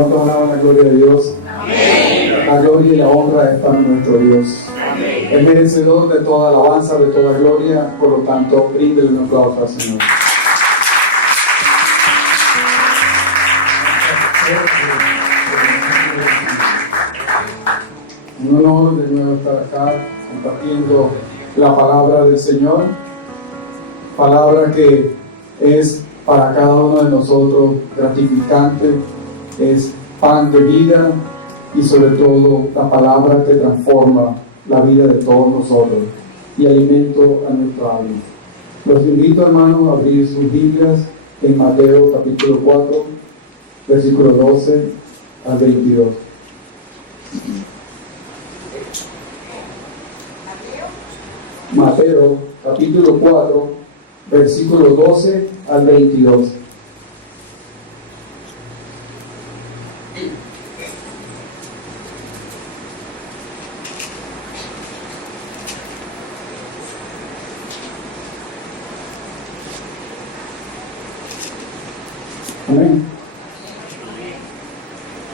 ¿Cuántos alaban la gloria de Dios? Amén. La gloria y la honra es para nuestro Dios. Amén. Es merecedor de toda alabanza, de toda gloria. Por lo tanto, bríndele un aplauso al Señor. Un honor de nuevo estar acá compartiendo la palabra del Señor, palabra que es para cada uno de nosotros gratificante, es pan de vida y sobre todo la palabra que transforma la vida de todos nosotros y alimento a nuestra alma. Los invito, hermanos, a abrir sus Biblias en Mateo capítulo 4, versículo 12 al 22. Mateo capítulo 4, versículo 12 al 22. Amén.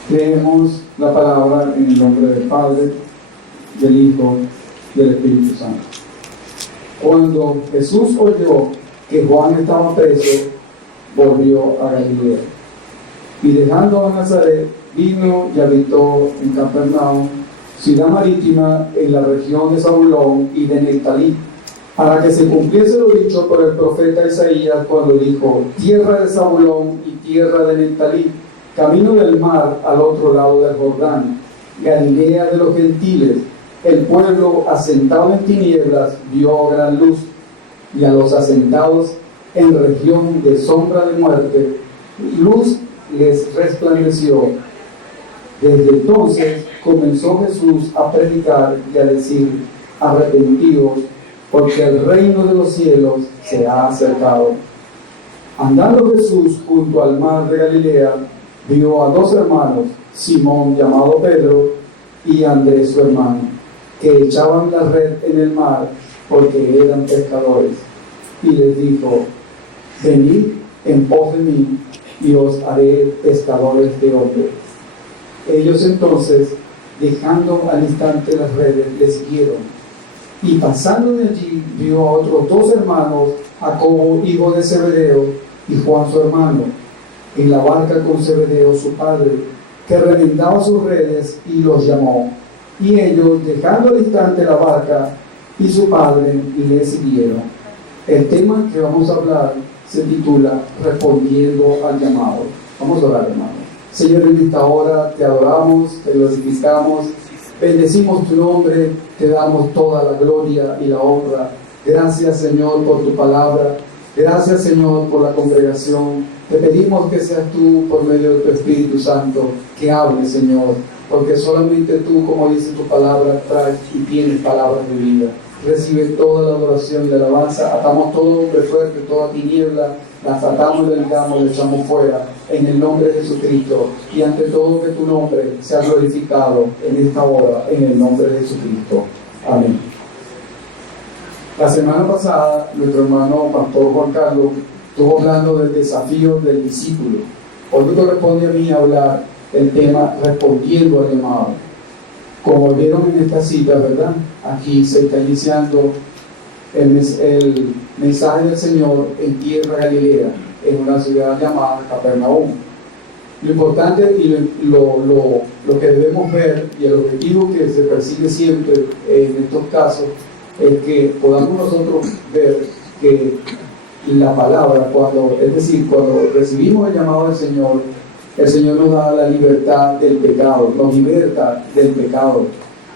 Leemos la palabra en el nombre del Padre, del Hijo y del Espíritu Santo. Cuando Jesús oyó que Juan estaba preso, volvió a Galilea. Y dejando a Nazaret, vino y habitó en Capernaum, ciudad marítima en la región de Zabulón y de Neftalí, para que se cumpliese lo dicho por el profeta Isaías cuando dijo: tierra de Zabulón y tierra de Neftalí, camino del mar al otro lado del Jordán, Galilea de los gentiles. El pueblo asentado en tinieblas vio gran luz, y a los asentados en región de sombra de muerte, luz les resplandeció. Desde entonces comenzó Jesús a predicar y a decir: arrepentidos, porque el reino de los cielos se ha acercado. Andando Jesús junto al mar de Galilea, vio a dos hermanos, Simón llamado Pedro y Andrés su hermano, que echaban la red en el mar porque eran pescadores. Y les dijo: venid en pos de mí y os haré pescadores de hombres. Ellos entonces, dejando al instante las redes, le siguieron. Y pasando de allí, vio a otros dos hermanos, Jacobo hijo de Zebedeo y Juan su hermano, en la barca con Zebedeo su padre, que remendaba sus redes, y los llamó. Y ellos, dejando al instante la barca y su padre, le siguieron. El tema que vamos a hablar se titula Respondiendo al llamado. Vamos a orar, hermano. Señor, en esta hora te adoramos, te glorificamos, bendecimos tu nombre, te damos toda la gloria y la honra. Gracias, Señor, por tu palabra. Gracias, Señor, por la congregación. Te pedimos que seas tú, por medio de tu Espíritu Santo, que hables, Señor, porque solamente tú, como dice tu palabra, traes y tienes palabras de vida. Recibe toda la adoración y la alabanza. Atamos todo hombre fuerte, toda tiniebla, las atamos, le ligamos, le echamos fuera, en el nombre de Jesucristo. Y ante todo, que tu nombre sea glorificado en esta hora, en el nombre de Jesucristo. Amén. La semana pasada, nuestro hermano Pastor Juan Carlos estuvo hablando del desafío del discípulo. Hoy me corresponde a mí hablar el tema respondiendo al llamado. Como vieron en esta cita, ¿verdad? Aquí se está iniciando el mensaje del Señor en tierra Galilea, en una ciudad llamada Capernaum. Lo importante y lo que debemos ver, y el objetivo que se persigue siempre en estos casos, es que podamos nosotros ver que la palabra, cuando recibimos el llamado del Señor, el Señor nos da la libertad del pecado, nos liberta del pecado,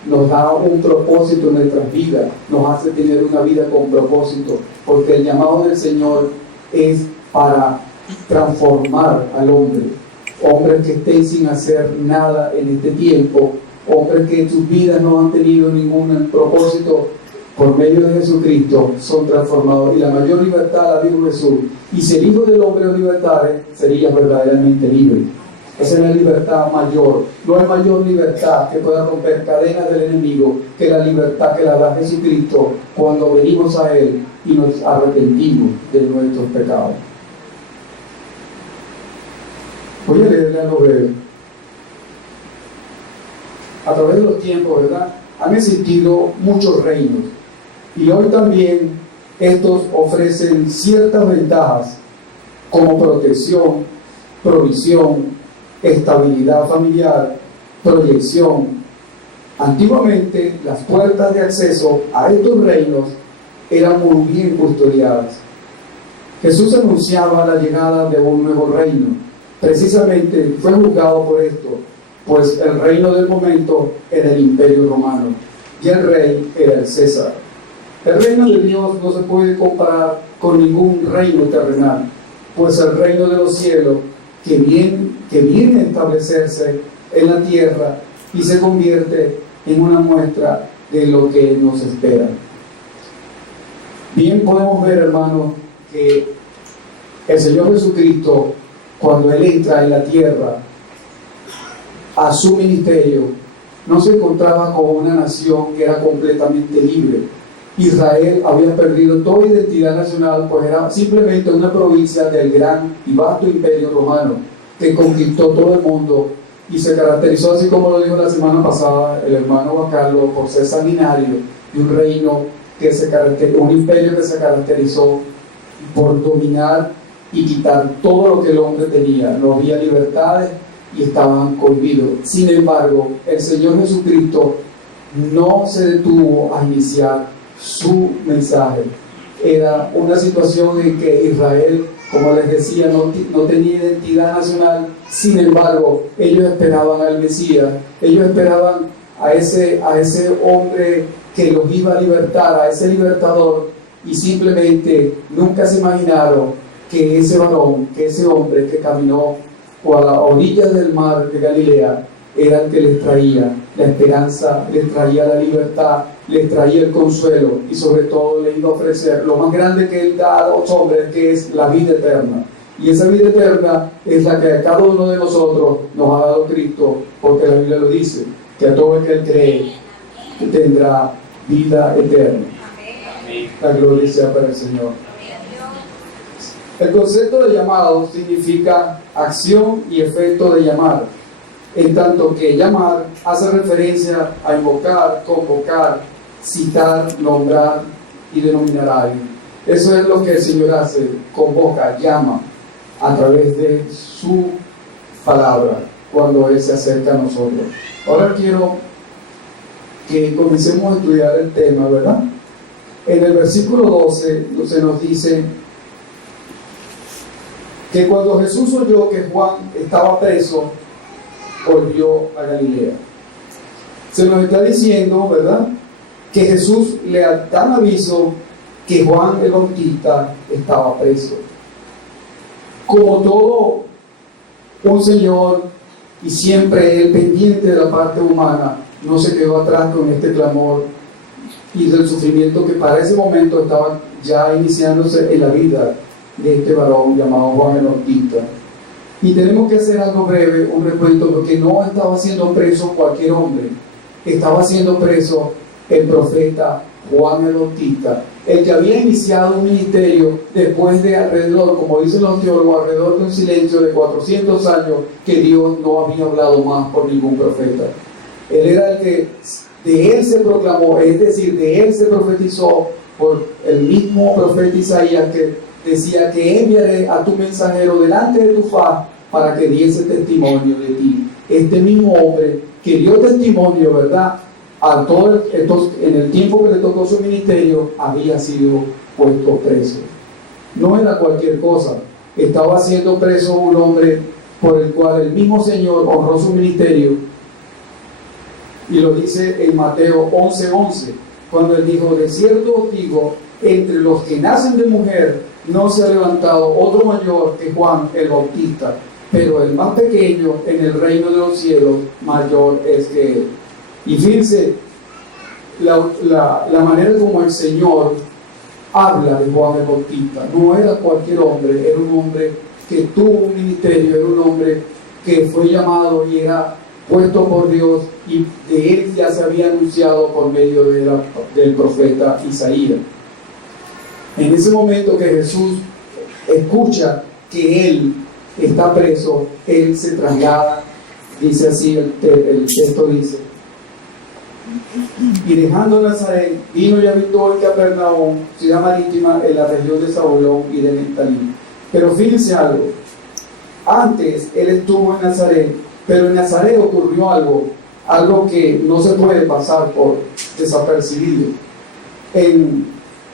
nos da un propósito en nuestras vidas, nos hace tener una vida con propósito, porque el llamado del Señor es para transformar al hombre. Hombres que estén sin hacer nada en este tiempo, hombres que en sus vidas no han tenido ningún propósito, por medio de Jesucristo son transformados. Y la mayor libertad la dijo Jesús. Y si el Hijo del Hombre os libertare, serías verdaderamente libre. Esa es la libertad mayor. No hay mayor libertad que pueda romper cadenas del enemigo que la libertad que la da Jesucristo cuando venimos a Él y nos arrepentimos de nuestros pecados. Voy a leerle algo breve. a través de los tiempos, ¿verdad?, han existido muchos reinos. Y hoy también estos ofrecen ciertas ventajas como protección, provisión, estabilidad familiar, proyección. Antiguamente las puertas de acceso a estos reinos eran muy bien custodiadas. Jesús anunciaba la llegada de un nuevo reino. Precisamente fue juzgado por esto, pues el reino del momento era el Imperio Romano y el rey era el César. El reino de Dios no se puede comparar con ningún reino terrenal, pues el reino de los cielos que viene a establecerse en la tierra y se convierte en una muestra de lo que nos espera. Bien podemos ver, hermanos, que el Señor Jesucristo, cuando Él entra en la tierra a su ministerio, no se encontraba con una nación que era completamente libre. Israel había perdido toda identidad nacional, pues era simplemente una provincia del gran y vasto imperio romano que conquistó todo el mundo y se caracterizó, así como lo dijo la semana pasada el hermano Juan Carlos, por ser sanguinario, y un reino un imperio que se caracterizó por dominar y quitar todo lo que el hombre tenía. No había libertades y estaban cohibidos. Sin embargo, el Señor Jesucristo no se detuvo a iniciar su mensaje. Era una situación en que Israel, como les decía, no tenía identidad nacional. Sin embargo, ellos esperaban al Mesías, ellos esperaban a ese hombre que los iba a libertar, a ese libertador, y simplemente nunca se imaginaron que ese varón, que ese hombre que caminó a la orilla del mar de Galilea era el que les traía la esperanza, les traía la libertad, les traía el consuelo, y sobre todo les iba a ofrecer lo más grande que Él da a los hombres, que es la vida eterna. Y esa vida eterna es la que a cada uno de nosotros nos ha dado Cristo, porque la Biblia lo dice, que a todo el que Él cree tendrá vida eterna. La gloria sea para el Señor. El concepto de llamado significa acción y efecto de llamar, en tanto que llamar hace referencia a invocar, convocar, citar, nombrar y denominar a alguien. Eso es lo que el Señor hace: convoca, llama a través de su palabra cuando Él se acerca a nosotros. Ahora quiero que comencemos a estudiar el tema, ¿verdad? En el versículo 12 se nos dice que cuando Jesús oyó que Juan estaba preso, volvió a Galilea. Se nos está diciendo, ¿verdad?, que Jesús le da aviso que Juan el Bautista estaba preso. Como todo un Señor, y siempre Él pendiente de la parte humana, no se quedó atrás con este clamor y del sufrimiento que para ese momento estaba ya iniciándose en la vida de este varón llamado Juan el Bautista. Y tenemos que hacer algo breve, un recuento, porque no estaba siendo preso cualquier hombre, estaba siendo preso el profeta Juan el Bautista, el que había iniciado un ministerio después de alrededor, como dicen los teólogos, alrededor de un silencio de 400 años que Dios no había hablado más por ningún profeta. Él era el que de él se proclamó, es decir, de él se profetizó por el mismo profeta Isaías, que decía que enviaré a tu mensajero delante de tu faz para que diese testimonio de ti. Este mismo hombre que dio testimonio, ¿verdad?, a todos estos, en el tiempo que le tocó su ministerio, había sido puesto preso. No era cualquier cosa, estaba siendo preso un hombre por el cual el mismo Señor honró su ministerio, y lo dice en Mateo 11:11, cuando Él dijo: de cierto os digo, entre los que nacen de mujer no se ha levantado otro mayor que Juan el Bautista, pero el más pequeño en el reino de los cielos mayor es que él. Y fíjense la manera como el Señor habla de Juan el Bautista. No era cualquier hombre, era un hombre que tuvo un ministerio, era un hombre que fue llamado y era puesto por Dios, y de él ya se había anunciado por medio del profeta Isaías. En ese momento que Jesús escucha que él está preso, él se traslada, dice así el texto dice, Y dejando Nazaret, vino y habitó en Capernaum, ciudad marítima, en la región de Zabulón y de Neftalí. Pero fíjense algo, antes él estuvo en Nazaret, pero en Nazaret ocurrió algo que no se puede pasar por desapercibido. En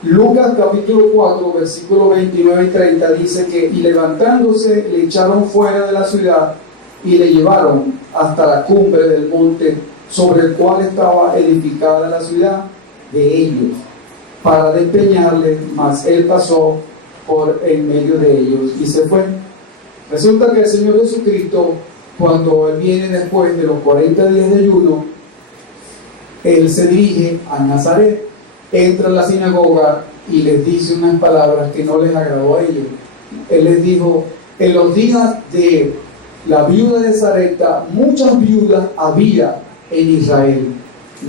Lucas capítulo 4, versículos 29 y 30 dice que, y levantándose le echaron fuera de la ciudad y le llevaron hasta la cumbre del monte sobre el cual estaba edificada la ciudad de ellos, para despeñarle, mas él pasó por en medio de ellos y se fue. Resulta que el Señor Jesucristo, cuando Él viene después de los 40 días de ayuno, Él se dirige a Nazaret, entra a la sinagoga y les dice unas palabras que no les agradó a ellos. Él les dijo: en los días de la viuda de Sarepta, muchas viudas había en Israel,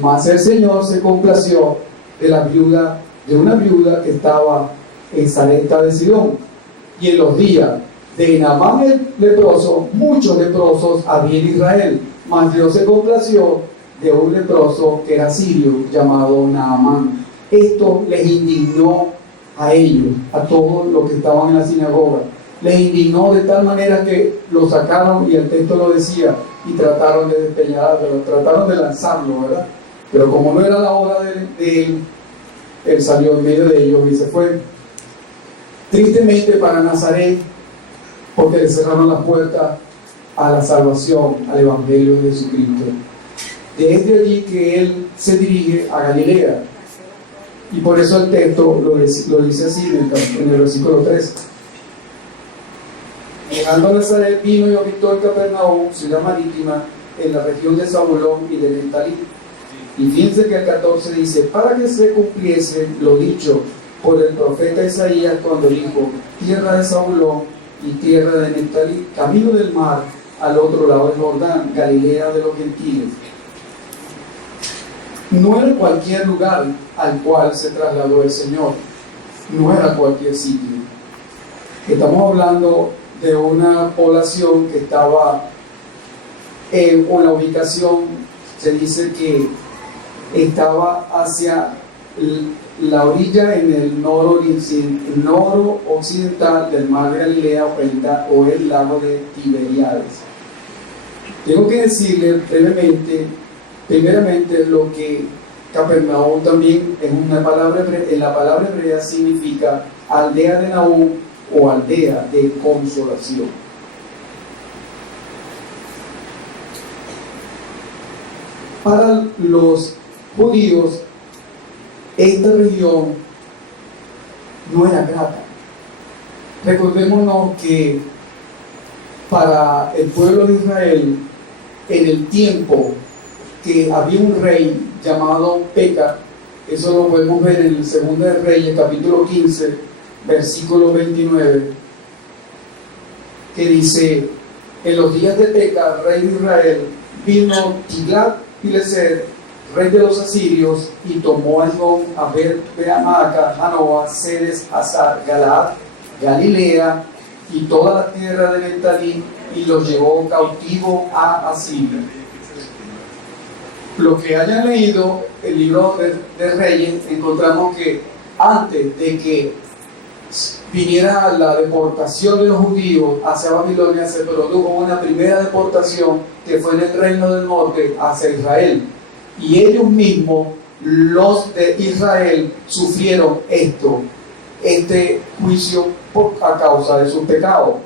mas el Señor se complació de una viuda que estaba en Sarepta de Sidón. Y en los días de Naamán el leproso, muchos leprosos había en Israel, mas Dios se complació de un leproso que era sirio, llamado Naamán. Esto les indignó a ellos, a todos los que estaban en la sinagoga. Les indignó de tal manera que lo sacaron, y el texto lo decía, y trataron de despeñarlo, trataron de lanzarlo, ¿verdad? Pero como no era la hora de él, él salió en medio de ellos y se fue. Tristemente para Nazaret, porque le cerraron las puertas a la salvación, al Evangelio de Jesucristo. Desde allí que él se dirige a Galilea. Y por eso el texto lo dice así en el versículo 3. Llegando a Nazaret, vino y habitó en Capernaum, ciudad marítima, en la región de Zabulón y de Neftalí. Y fíjense que el 14 dice: para que se cumpliese lo dicho por el profeta Isaías cuando dijo: tierra de Zabulón y tierra de Neftalí, camino del mar al otro lado del Jordán, Galilea de los gentiles. No era cualquier lugar al cual se trasladó el Señor, no era cualquier sitio. Estamos hablando de una población que estaba en una ubicación, se dice que estaba hacia la orilla en el noro-occidental del mar de Galilea o el lago de Tiberíades. Tengo que decirle primeramente lo que Capernaum también es una palabra, en la palabra hebrea significa aldea de Nahum o aldea de consolación. Para los judíos, esta región no era grata. Recordémonos que para el pueblo de Israel, en el tiempo que había un rey llamado Peca, eso lo podemos ver en el Segundo de Reyes, capítulo 15, versículo 29, que dice: en los días de Peca, rey de Israel, vino Tiglat-Pileser, rey de los asirios, y tomó a Elón, a Beamaaca, Janoa, Sedes, Hazar, Galaad, Galilea y toda la tierra de Neftalí, y los llevó cautivo a Asiria. Los que hayan leído el libro de Reyes, encontramos que antes de que viniera la deportación de los judíos hacia Babilonia, se produjo una primera deportación que fue en el reino del norte hacia Israel. Y ellos mismos, los de Israel, sufrieron este juicio a causa de sus pecados.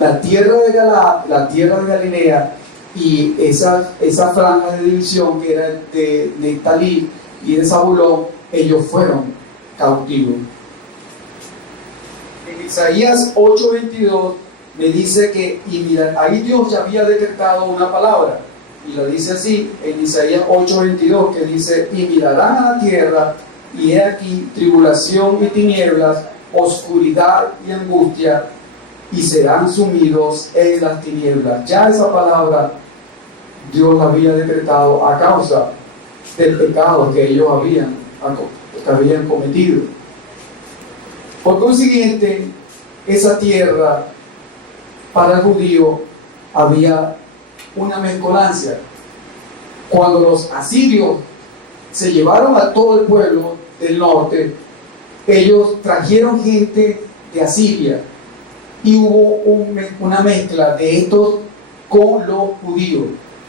La tierra de Galaad, la tierra de Galilea y esa franja de división que era de Neftalí y de Zabulón, ellos fueron cautivos. En Isaías 8:22 me dice que, y mira, ahí Dios ya había decretado una palabra, y lo dice así en Isaías 8:22, que dice: y mirarán a la tierra, y he aquí tribulación y tinieblas, oscuridad y angustia, y serán sumidos en las tinieblas. Ya esa palabra Dios la había decretado a causa del pecado que ellos habían cometido. Por consiguiente, esa tierra para el judío había una mezcolancia. Cuando los asirios se llevaron a todo el pueblo del norte, ellos trajeron gente de Asiria y hubo una mezcla de estos con los judíos.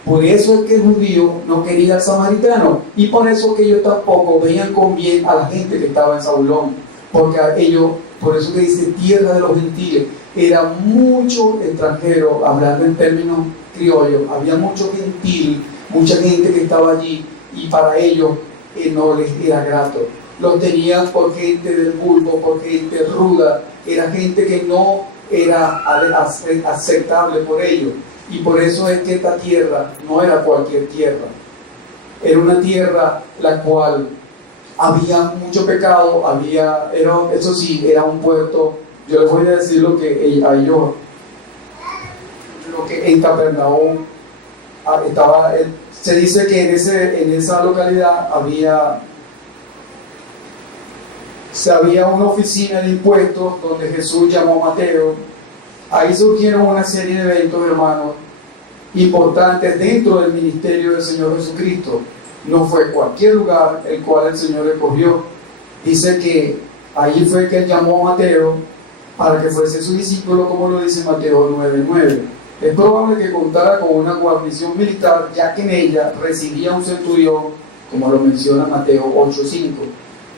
Por eso es que el judío no quería al samaritano, y por eso que ellos tampoco veían con bien a la gente que estaba en Zabulón, porque a ellos, por eso que dice tierra de los gentiles, era mucho extranjero, hablando en términos criollos, había mucho gentil, mucha gente que estaba allí, y para ellos no les era grato. Los tenían por gente del vulgo, por gente ruda, era gente que no era aceptable por ellos. Y por eso es que esta tierra no era cualquier tierra. Era una tierra la cual había mucho pecado, eso sí, era un puerto. Yo les voy a decir lo que a ellos, lo que en Capernaum estaba. Se dice que en esa localidad había una oficina de impuestos donde Jesús llamó a Mateo. Ahí surgieron una serie de eventos, hermanos, importantes dentro del ministerio del Señor Jesucristo. No fue cualquier lugar el cual el Señor escogió. Dice que ahí fue que él llamó a Mateo para que fuese su discípulo, como lo dice Mateo 9:9. Es probable que contara con una guarnición militar, ya que en ella residía un centurión, como lo menciona Mateo 8:5.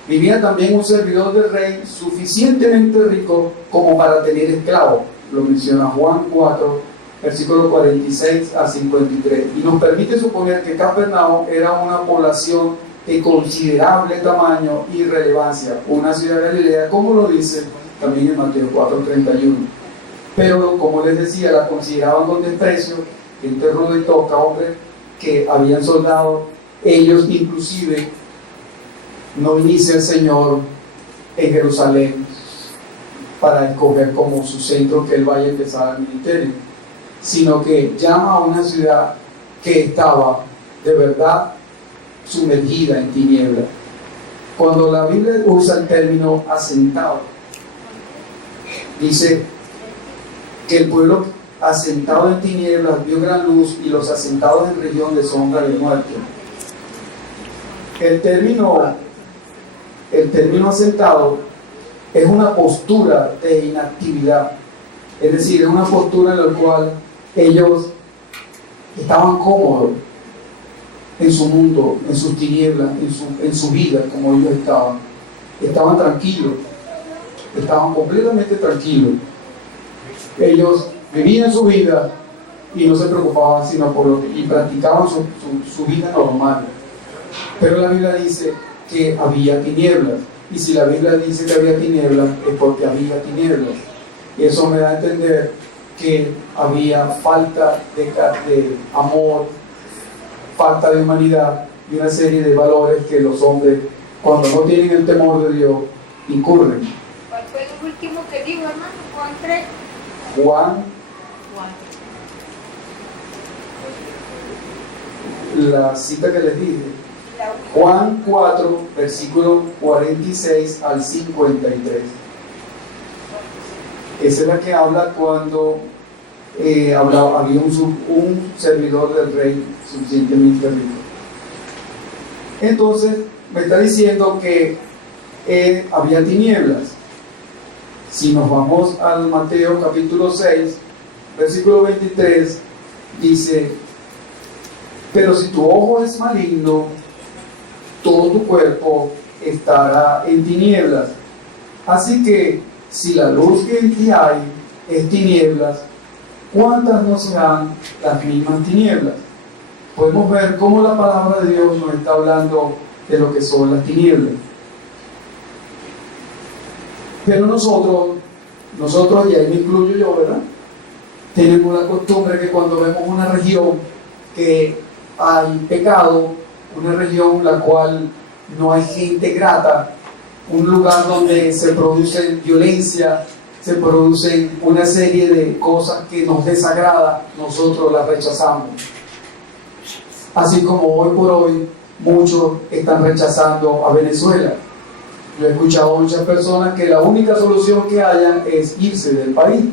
Vivía también un servidor del rey suficientemente rico como para tener esclavos. Lo menciona Juan 4, versículos 46 a 53. Y nos permite suponer que Capernaum era una población de considerable tamaño y relevancia, una ciudad de Galilea, como lo dice también en Mateo 4:31. Pero, como les decía, la consideraban con desprecio, gente ruda y toca, hombres que habían soldado. Ellos inclusive no inicia el Señor en Jerusalén para escoger como su centro que él vaya a empezar el ministerio, sino que llama a una ciudad que estaba de verdad sumergida en tinieblas. Cuando la Biblia usa el término asentado, dice que el pueblo asentado en tinieblas vio gran luz, y los asentados en región de sombra de muerte. El término asentado es una postura de inactividad, es decir, es una postura en la cual ellos estaban cómodos en su mundo, en sus tinieblas, en su vida, como ellos estaban tranquilos, estaban completamente tranquilos. Ellos vivían su vida y no se preocupaban sino por lo que, y practicaban su vida normal. Pero la Biblia dice que había tinieblas, y si la Biblia dice que había tinieblas, es porque había tinieblas. Y eso me da a entender que había falta de amor, falta de humanidad y una serie de valores que los hombres, cuando no tienen el temor de Dios, incurren. ¿Cuál fue el último que dijo, hermano? Juan 3. Juan, la cita que les dije, Juan 4, versículo 46 al 53. Esa es la que habla cuando había un servidor del rey suficientemente rico. Entonces me está diciendo que había tinieblas. Si nos vamos al Mateo capítulo 6, versículo 23, dice: pero si tu ojo es maligno, todo tu cuerpo estará en tinieblas. Así que si la luz que en ti hay es tinieblas, ¿cuántas no serán las mismas tinieblas? Podemos ver cómo la palabra de Dios nos está hablando de lo que son las tinieblas. Pero nosotros, y ahí me incluyo yo, ¿verdad?, tenemos la costumbre que cuando vemos una región que hay pecado, una región en la cual no hay gente grata, un lugar donde se produce violencia, se producen una serie de cosas que nos desagrada, nosotros las rechazamos. Así como hoy por hoy muchos están rechazando a Venezuela. Yo he escuchado a muchas personas que la única solución que hayan es irse del país.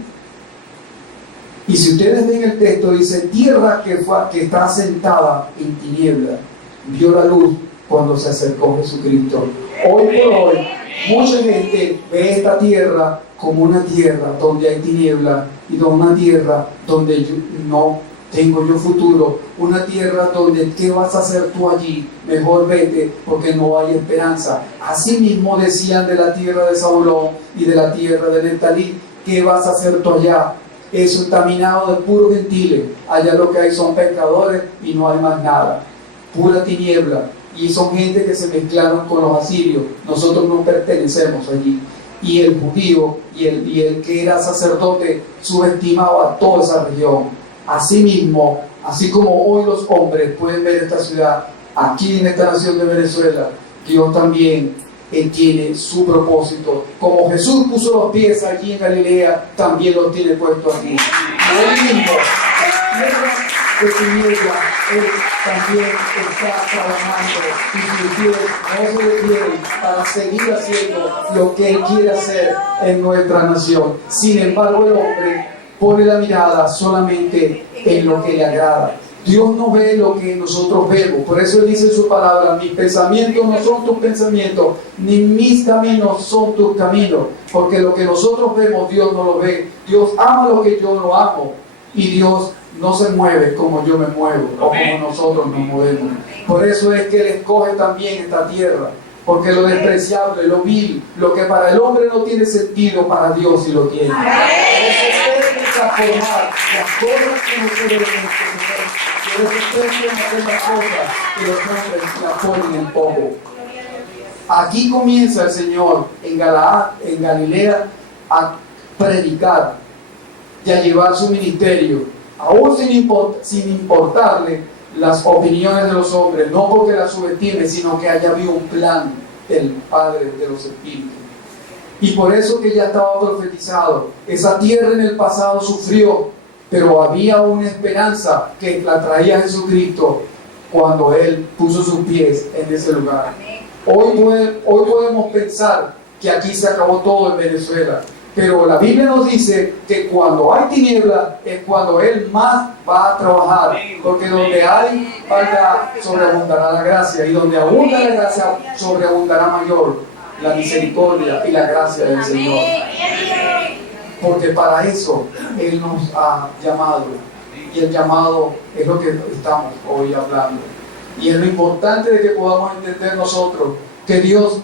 Y si ustedes ven el texto, dice, tierra que está sentada en tiniebla, vio la luz cuando se acercó Jesucristo. Hoy por hoy, mucha gente ve esta tierra como una tierra donde hay tiniebla y una tierra donde no tengo yo futuro, una tierra donde ¿qué vas a hacer tú allí? Mejor vete porque no hay esperanza. Así mismo decían de la tierra de Zabulón y de la tierra de Neftalí, ¿qué vas a hacer tú allá? Es contaminado de puros gentiles, allá lo que hay son pecadores y no hay más nada, pura tiniebla, y son gente que se mezclaron con los asirios. Nosotros no pertenecemos allí. Y el judío y el que era sacerdote subestimaba a toda esa región. Asimismo, así como hoy los hombres pueden ver esta ciudad, aquí en esta nación de Venezuela, Dios también tiene su propósito. Como Jesús puso los pies allí en Galilea, también los tiene puestos aquí. Hoy mismo, de tiniebla, Él también está trabajando y sus pies no se detienen para seguir haciendo lo que Él quiere hacer en nuestra nación. Sin embargo, el hombre pone la mirada solamente en lo que le agrada. Dios no ve lo que nosotros vemos. Por eso Él dice en su palabra, mis pensamientos no son tus pensamientos, ni mis caminos son tus caminos. Porque lo que nosotros vemos, Dios no lo ve. Dios ama lo que yo no amo. Y Dios no se mueve como yo me muevo o como nosotros nos movemos. Por eso es que Él escoge también esta tierra. Porque lo despreciable, lo vil, lo que para el hombre no tiene sentido, para Dios sí lo tiene. Por eso Él transformar las cosas que no se deben tener. Por eso ustedes quieren hacer las cosas que los hombres las ponen en poco. Aquí comienza el Señor en Galilea a predicar y a llevar su ministerio, aún sin importarle las opiniones de los hombres, no porque las subestime, sino que haya habido un plan del Padre de los Espíritus. Y por eso que ya estaba profetizado, esa tierra en el pasado sufrió, pero había una esperanza que la traía Jesucristo cuando Él puso sus pies en ese lugar. Hoy podemos pensar que aquí se acabó todo en Venezuela, pero la Biblia nos dice que cuando hay tiniebla es cuando Él más va a trabajar, porque donde hay falta sobreabundará la gracia, y donde abunda la gracia sobreabundará mayor la misericordia y la gracia del Señor. Porque para eso Él nos ha llamado, y el llamado es lo que estamos hoy hablando. Y es lo importante de que podamos entender nosotros que Dios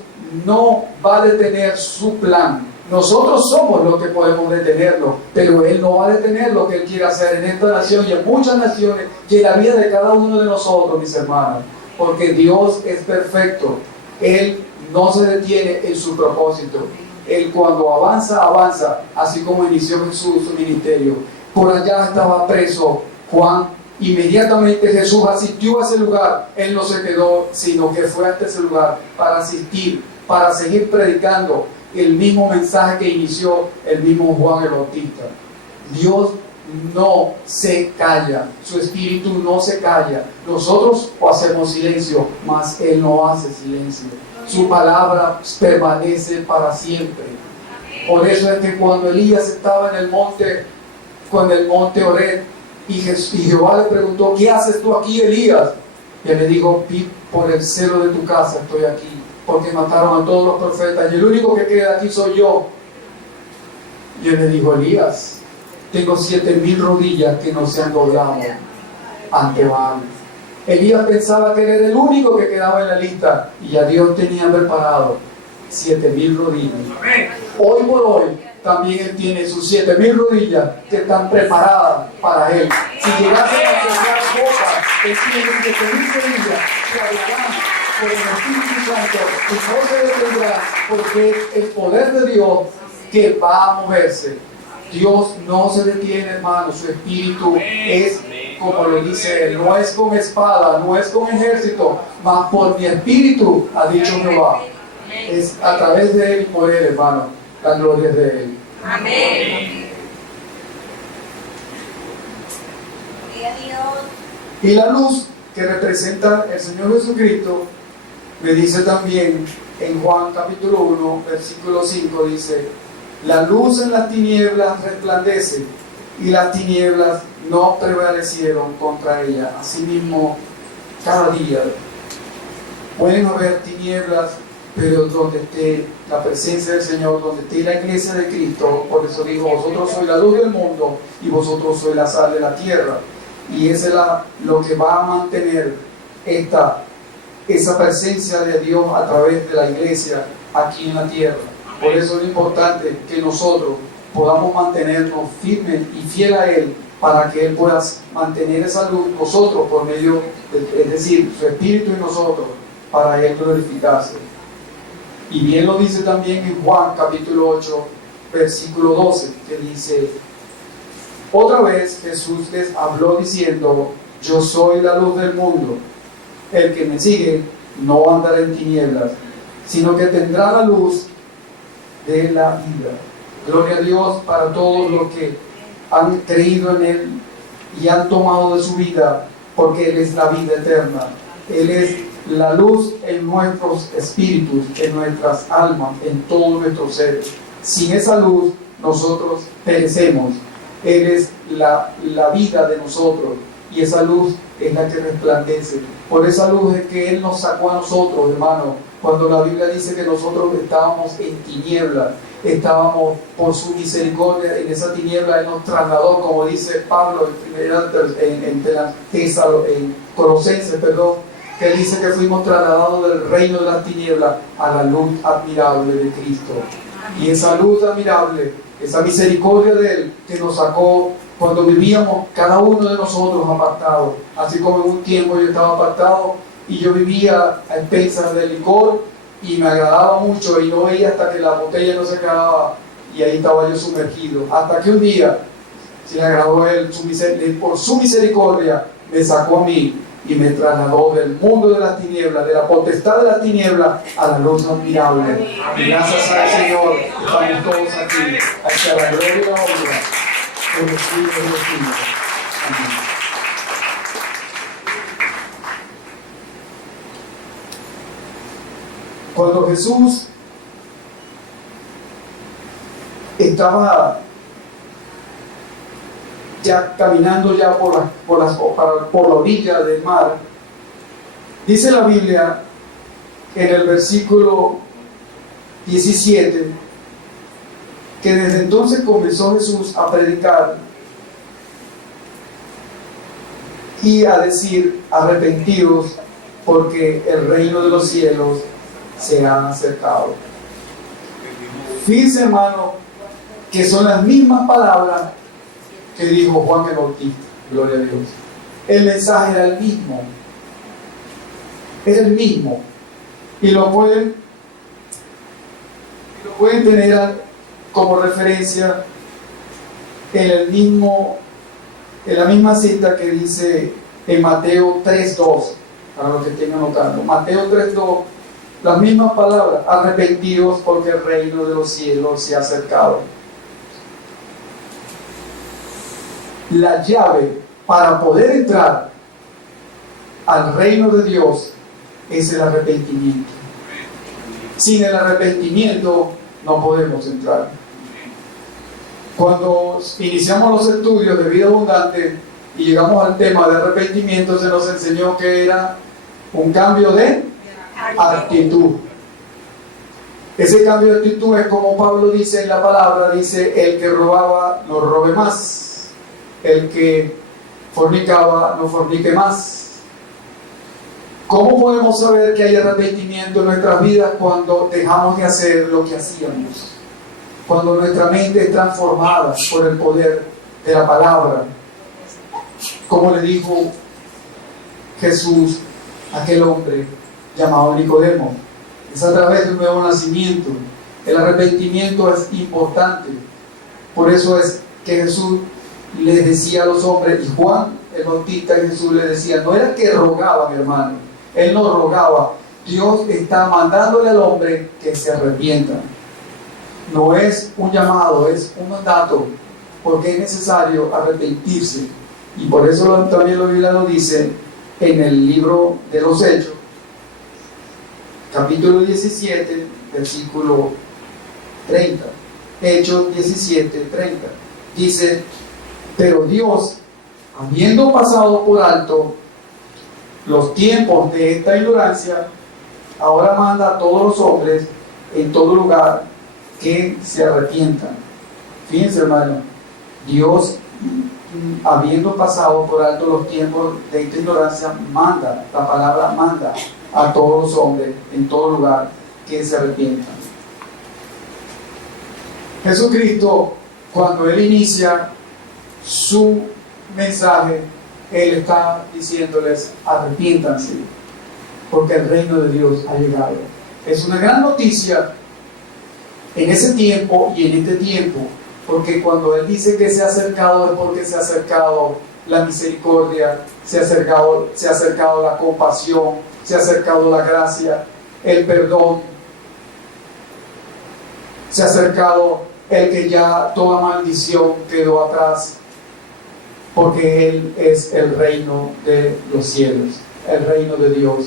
no va a detener su plan. Nosotros somos los que podemos detenerlo, pero Él no va a detener lo que Él quiere hacer en esta nación y en muchas naciones y en la vida de cada uno de nosotros, mis hermanos. Porque Dios es perfecto. Él no se detiene en su propósito. Él cuando avanza, avanza, así como inició Jesús su ministerio. Por allá estaba preso Juan. Inmediatamente Jesús asistió a ese lugar. Él no se quedó, sino que fue hasta ese lugar para asistir, para seguir predicando el mismo mensaje que inició el mismo Juan el Bautista. Dios no se calla, su espíritu no se calla. Nosotros hacemos silencio, mas Él no hace silencio. Su palabra permanece para siempre. Por eso es que cuando Elías estaba en el monte, Horeb, y Jehová le preguntó, ¿qué haces tú aquí, Elías? Y él le dijo, por el celo de tu casa estoy aquí, porque mataron a todos los profetas y el único que queda aquí soy yo. Y él le dijo, Elías, tengo 7,000 rodillas que no se han doblado ante Baal. Elías pensaba que era el único que quedaba en la lista, y ya Dios tenía preparado 7,000 rodillas. Hoy por hoy también Él tiene sus 7,000 rodillas que están preparadas para Él. Si llegase a cerrar boca, Él tiene 7,000 rodillas que hablarán por el Espíritu Santo y no se detendrán, porque es el poder de Dios que va a moverse. Dios no se detiene, hermano. Su espíritu es, como lo dice Él, no es con espada, no es con ejército, mas por mi espíritu, ha dicho Jehová. Es a través de Él y por Él, hermano, la gloria es de Él. Amén. Y la luz que representa el Señor Jesucristo, me dice también en Juan capítulo 1, versículo 5, dice, la luz en las tinieblas resplandece y las tinieblas no prevalecieron contra ella. Asimismo, cada día pueden haber tinieblas, pero donde esté la presencia del Señor, donde esté la iglesia de Cristo, por eso dijo, vosotros sois la luz del mundo y vosotros sois la sal de la tierra. Y eso es lo que va a mantener esa presencia de Dios a través de la iglesia aquí en la tierra. Por eso es importante que nosotros podamos mantenernos firmes y fieles a Él, para que Él pueda mantener esa luz nosotros por medio, es decir, su Espíritu en nosotros, para Él glorificarse. Y bien lo dice también en Juan capítulo 8, versículo 12, que dice, otra vez Jesús les habló diciendo, yo soy la luz del mundo, el que me sigue no andará en tinieblas, sino que tendrá la luz de la vida. Gloria a Dios para todos los que han creído en Él y han tomado de su vida, porque Él es la vida eterna. Él es la luz en nuestros espíritus, en nuestras almas, en todo nuestro ser. Sin esa luz nosotros perecemos. Él es la vida de nosotros, y esa luz es la que resplandece. Por esa luz es que Él nos sacó a nosotros, hermano. Cuando la Biblia dice que nosotros estábamos en tinieblas, estábamos por su misericordia en esa tiniebla, Él nos trasladó, como dice Pablo en Colosenses, que dice que fuimos trasladados del reino de las tinieblas a la luz admirable de Cristo. Y esa luz admirable, esa misericordia de Él que nos sacó cuando vivíamos cada uno de nosotros apartados, así como en un tiempo yo estaba apartado y yo vivía a expensas del licor y me agradaba mucho y no veía hasta que la botella no se acababa, y ahí estaba yo sumergido, hasta que un día se le agradó a Él, por su misericordia me sacó a mí y me trasladó del mundo de las tinieblas, de la potestad de las tinieblas, a la luz admirable. Y gracias al Señor estamos todos aquí, hacia la gloria y la honra por los siglos de los siglos. Amén. Cuando Jesús estaba ya caminando ya por la orilla del mar, dice la Biblia en el versículo 17 que desde entonces comenzó Jesús a predicar y a decir, arrepentidos, porque el reino de los cielos se ha acercado. Fíjense, hermano, que son las mismas palabras que dijo Juan el Bautista. Gloria a Dios. El mensaje era el mismo. Era el mismo. Y lo pueden tener como referencia en la misma cita que dice en Mateo 3:2, para los que estén anotando. Mateo 3:2, las mismas palabras, arrepentidos porque el reino de los cielos se ha acercado. La llave para poder entrar al reino de Dios es el arrepentimiento. Sin el arrepentimiento no podemos entrar. Cuando iniciamos los estudios de vida abundante y llegamos al tema de arrepentimiento, se nos enseñó que era un cambio de actitud. Ese cambio de actitud es como Pablo dice en la palabra, dice, el que robaba no robe más, el que fornicaba no fornique más. ¿Cómo podemos saber que hay arrepentimiento en nuestras vidas? Cuando dejamos de hacer lo que hacíamos, cuando nuestra mente es transformada por el poder de la palabra, como le dijo Jesús a aquel hombre llamado Nicodemo. Es a través de un nuevo nacimiento. El arrepentimiento es importante. Por eso es que Jesús les decía a los hombres, y Juan el Bautista y Jesús le decía, no era que rogaba, mi hermano, él no rogaba. Dios está mandándole al hombre que se arrepienta. No es un llamado, es un mandato, porque es necesario arrepentirse. Y por eso también la Biblia lo dice en el libro de los Hechos, capítulo 17, versículo 30. Hechos 17, 30. Dice, Pero Dios, habiendo pasado por alto los tiempos de esta ignorancia, ahora manda a todos los hombres en todo lugar que se arrepientan. Fíjense, hermano, Dios, habiendo pasado por alto los tiempos de esta ignorancia, manda, la palabra manda a todos los hombres en todo lugar que se arrepientan. Jesucristo, cuando Él inicia su mensaje, Él está diciéndoles: arrepiéntanse, porque el reino de Dios ha llegado. Es una gran noticia en ese tiempo y en este tiempo, porque cuando Él dice que se ha acercado, es porque se ha acercado la misericordia, se ha acercado la compasión, se ha acercado la gracia, el perdón, se ha acercado el que ya toda maldición quedó atrás, porque Él es el reino de los cielos, el reino de Dios.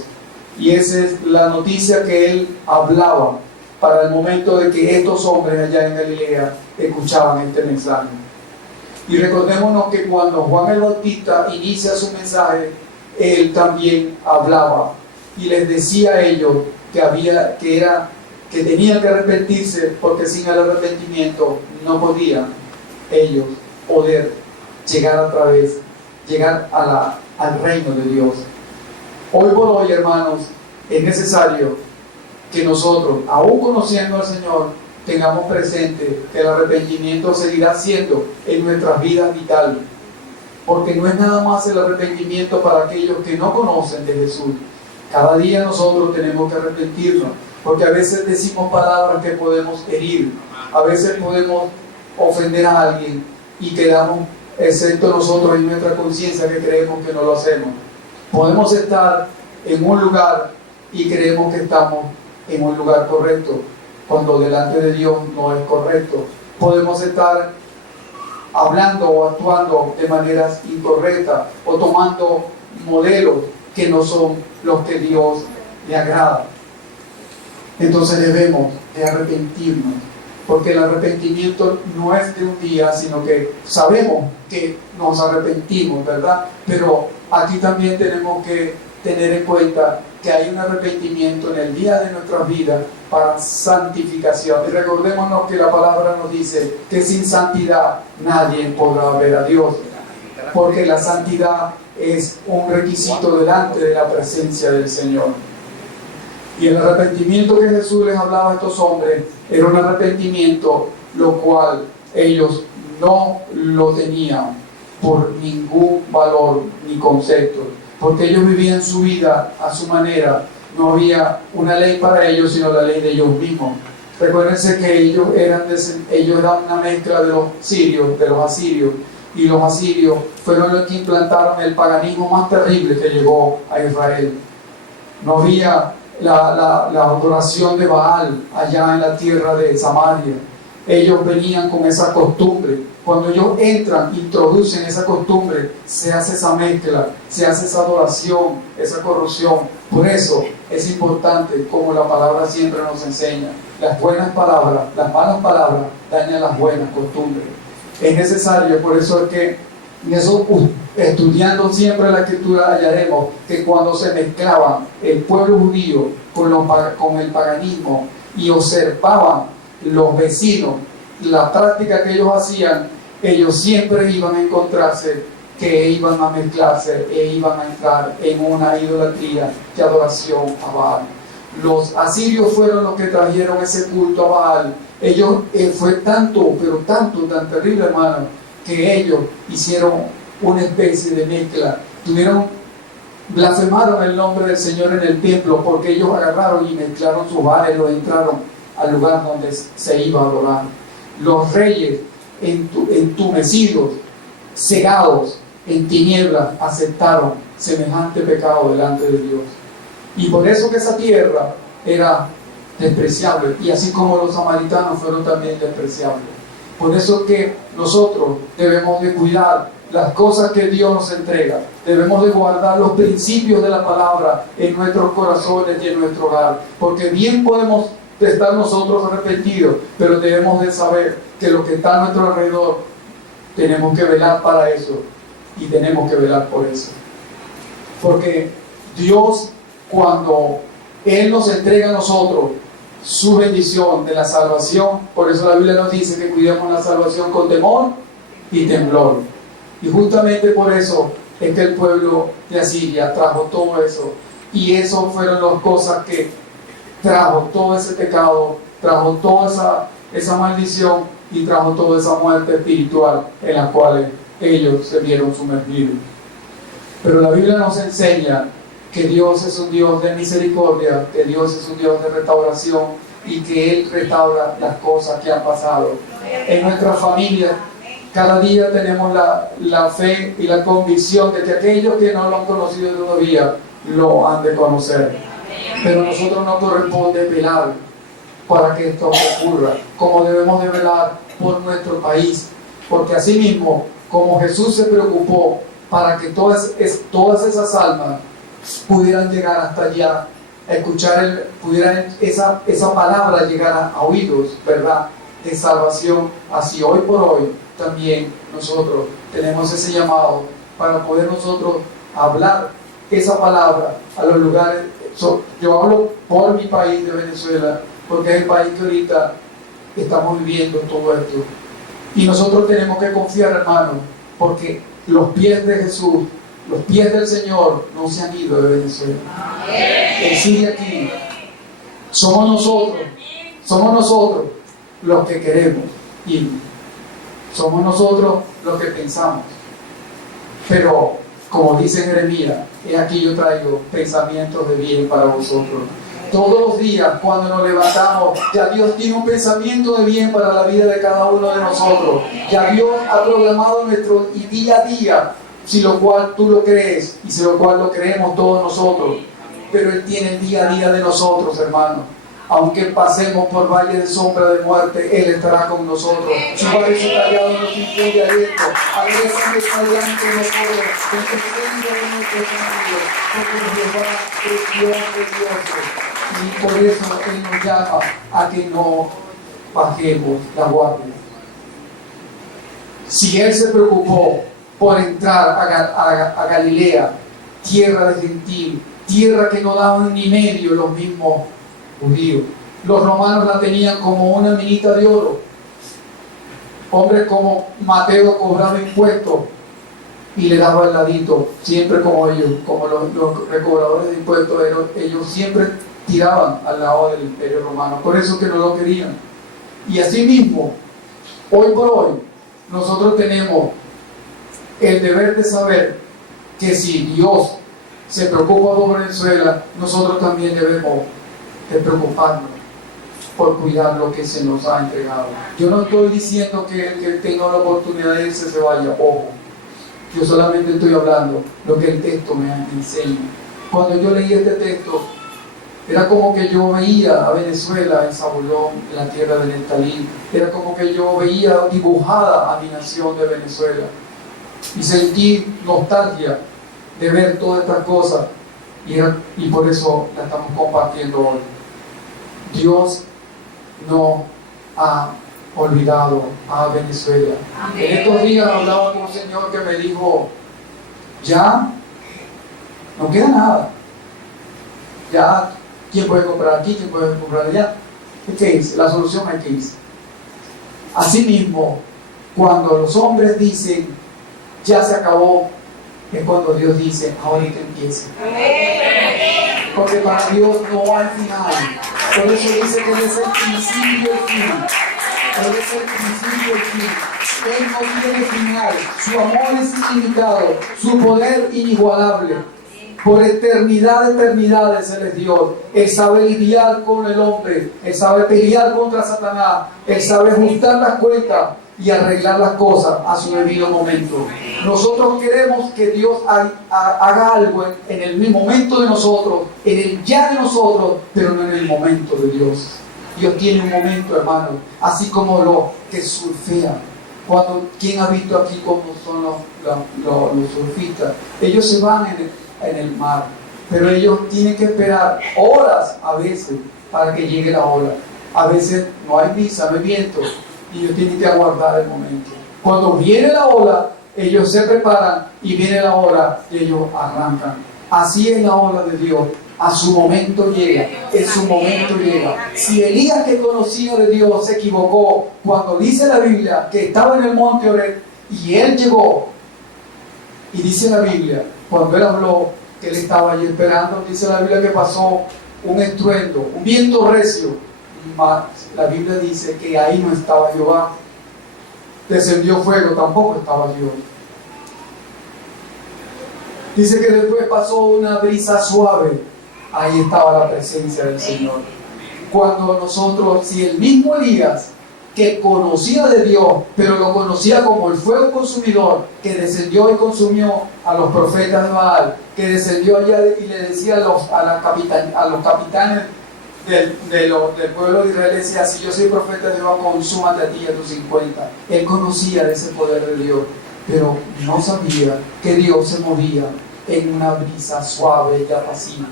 Y esa es la noticia que Él hablaba para el momento de que estos hombres allá en Galilea escuchaban este mensaje. Y recordémonos que cuando Juan el Bautista inicia su mensaje, él también hablaba y les decía a ellos que tenían que arrepentirse, porque sin el arrepentimiento no podían ellos poder llegar al reino de Dios. Hoy por hoy, hermanos, es necesario que nosotros, aún conociendo al Señor, tengamos presente que el arrepentimiento seguirá siendo en nuestras vidas vital, porque no es nada más el arrepentimiento para aquellos que no conocen de Jesús. Cada día nosotros tenemos que arrepentirnos, porque a veces decimos palabras que podemos herir, a veces podemos ofender a alguien y quedamos, excepto nosotros en nuestra conciencia, que creemos que no lo hacemos. Podemos estar en un lugar y creemos que estamos en un lugar correcto, cuando delante de Dios no es correcto. Podemos estar hablando o actuando de maneras incorrectas o tomando modelos que no son los que Dios le agrada. Entonces debemos de arrepentirnos, porque el arrepentimiento no es de un día, sino que sabemos que nos arrepentimos, ¿verdad? Pero aquí también tenemos que tener en cuenta que hay un arrepentimiento en el día de nuestras vidas para santificación. Y recordémonos que la palabra nos dice que sin santidad nadie podrá ver a Dios, porque la santidad es un requisito delante de la presencia del Señor. Y el arrepentimiento que Jesús les hablaba a estos hombres era un arrepentimiento lo cual ellos no lo tenían por ningún valor ni concepto, porque ellos vivían su vida a su manera. No había una ley para ellos, sino la ley de ellos mismos. Recuérdense que ellos eran una mezcla de los sirios, de los asirios, y los asirios fueron los que implantaron el paganismo más terrible que llegó a Israel. No había la adoración de Baal allá en la tierra de Samaria. Ellos venían con esa costumbre. Cuando ellos entran, introducen esa costumbre, se hace esa mezcla, se hace esa adoración, esa corrupción. Por eso es importante, como la palabra siempre nos enseña, las buenas palabras, las malas palabras dañan las buenas costumbres. Es necesario, por eso es que estudiando siempre la Escritura hallaremos que cuando se mezclaban el pueblo judío con el paganismo y observaban los vecinos la práctica que ellos hacían, ellos siempre iban a encontrarse que iban a mezclarse e iban a entrar en una idolatría de adoración a Baal. Los asirios fueron los que trajeron ese culto a Baal. Ellos fue tanto, pero tanto, tan terrible, hermano, que ellos hicieron una especie de mezcla. Blasfemaron el nombre del Señor en el templo, porque ellos agarraron y mezclaron sus baales, los entraron al lugar donde se iba a adorar. Los reyes entumecidos, cegados en tinieblas, aceptaron semejante pecado delante de Dios. Y por eso que esa tierra era despreciable, y así como los samaritanos fueron también despreciables. Por eso que nosotros debemos de cuidar las cosas que Dios nos entrega. Debemos de guardar los principios de la palabra en nuestros corazones y en nuestro hogar, porque bien podemos estar nosotros arrepentidos, pero debemos de saber que lo que está a nuestro alrededor tenemos que velar para eso y tenemos que velar por eso. Porque Dios, cuando Él nos entrega a nosotros su bendición de la salvación, por eso la Biblia nos dice que cuidemos la salvación con temor y temblor. Y justamente por eso es que el pueblo de Asiria trajo todo eso. Y eso fueron las cosas que trajo todo ese pecado, trajo toda esa maldición y trajo toda esa muerte espiritual en la cual ellos se vieron sumergidos. Pero la Biblia nos enseña que Dios es un Dios de misericordia, que Dios es un Dios de restauración y que Él restaura las cosas que han pasado. En nuestra familia, cada día tenemos la fe y la convicción de que aquellos que no lo han conocido todavía lo han de conocer. Pero a nosotros nos corresponde velar para que esto ocurra, como debemos de velar por nuestro país, porque así mismo, como Jesús se preocupó para que todas esas almas pudieran llegar hasta allá, pudieran esa palabra llegar a oídos, ¿verdad?, de salvación. Así hoy por hoy también nosotros tenemos ese llamado para poder nosotros hablar esa palabra a los lugares. Yo hablo por mi país de Venezuela, porque es el país que ahorita estamos viviendo todo esto. Y nosotros tenemos que confiar, hermano, porque los pies de Jesús, los pies del Señor no se han ido de Venezuela. Él sigue aquí. Somos nosotros los que queremos ir. Somos nosotros los que pensamos. Pero, como dice Jeremías, he aquí yo traigo pensamientos de bien para vosotros. Todos los días cuando nos levantamos, ya Dios tiene un pensamiento de bien para la vida de cada uno de nosotros. Ya Dios ha programado nuestro día a día, si lo cual tú lo crees y si lo cual lo creemos todos nosotros. Pero Él tiene el día a día de nosotros, hermano. Aunque pasemos por valle de sombra de muerte, Él estará con nosotros. Su valle su callado nos infunde aliento. Abrázame adelante nosotros, con el centro de nuestros enemigos, porque Jehová es Dios de dioses. Y por eso Él nos llama a que no bajemos la guardia. Si Él se preocupó por entrar a Galilea, tierra de gentil, tierra que no daban ni medio los mismos judíos, los romanos la tenían como una minita de oro. Hombres como Mateo cobraba impuestos y le daba el ladito, siempre como ellos, como los recobradores de impuestos, ellos siempre tiraban al lado del imperio romano, por eso que no lo querían. Y así mismo, hoy por hoy, nosotros tenemos el deber de saber que si Dios se preocupa por Venezuela, nosotros también debemos de preocuparnos por cuidar lo que se nos ha entregado. Yo no estoy diciendo que el que tenga la oportunidad de irse se vaya, ojo. Yo solamente estoy hablando lo que el texto me enseña. Cuando yo leí este texto, era como que yo veía a Venezuela en Zabulón, en la tierra de Neftalí. Era como que yo veía dibujada a mi nación de Venezuela. Y sentí nostalgia de ver todas estas cosas. Y por eso la estamos compartiendo hoy. Dios no ha olvidado a Venezuela. Amén. En estos días hablaba con un señor que me dijo, ya no queda nada. Ya, ¿quién puede comprar aquí? ¿Quién puede comprar allá? ¿Qué es? La solución es que irse. Asimismo, cuando los hombres dicen, ya se acabó, es cuando Dios dice, ahora que empiece. Porque para Dios no hay final. Por eso dice que Él es el principio y el fin. Él es el principio y el fin. Él no tiene final. Su amor es ilimitado. Su poder inigualable. Por eternidad de eternidades Él es Dios. Él sabe lidiar con el hombre. Él sabe pelear contra Satanás. Él sabe ajustar las cuentas y arreglar las cosas a su debido momento. Nosotros queremos que Dios haga algo en el momento de nosotros, en el ya de nosotros, pero no en el momento de Dios. Dios tiene un momento, hermano, así como los que surfean. ¿Quién ha visto aquí cómo son los surfistas? Ellos se van en el mar, pero ellos tienen que esperar horas a veces para que llegue la ola. A veces no hay brisa, no hay viento, y ellos tienen que aguardar el momento. Cuando viene la ola, ellos se preparan y viene la ola y ellos arrancan. Así es la ola de Dios. A su momento llega, en su momento llega. Si Elías, que conocía de Dios, se equivocó cuando dice la Biblia que estaba en el monte Horeb y él llegó, y dice la Biblia, cuando él habló, que él estaba allí esperando, dice la Biblia que pasó un estruendo, un viento recio, mas la Biblia dice que ahí no estaba Jehová. Descendió fuego, tampoco estaba Dios. Dice que después pasó una brisa suave, ahí estaba la presencia del Señor. Cuando nosotros, si el mismo Elías, que conocía de Dios, pero lo conocía como el fuego consumidor, que descendió y consumió a los profetas de Baal, que descendió allá y le decía a los capitanes del pueblo de Israel, decía, si yo soy profeta de Dios, consúmate a ti y a tus 50. Él conocía de ese poder de Dios, pero no sabía que Dios se movía en una brisa suave y apacible.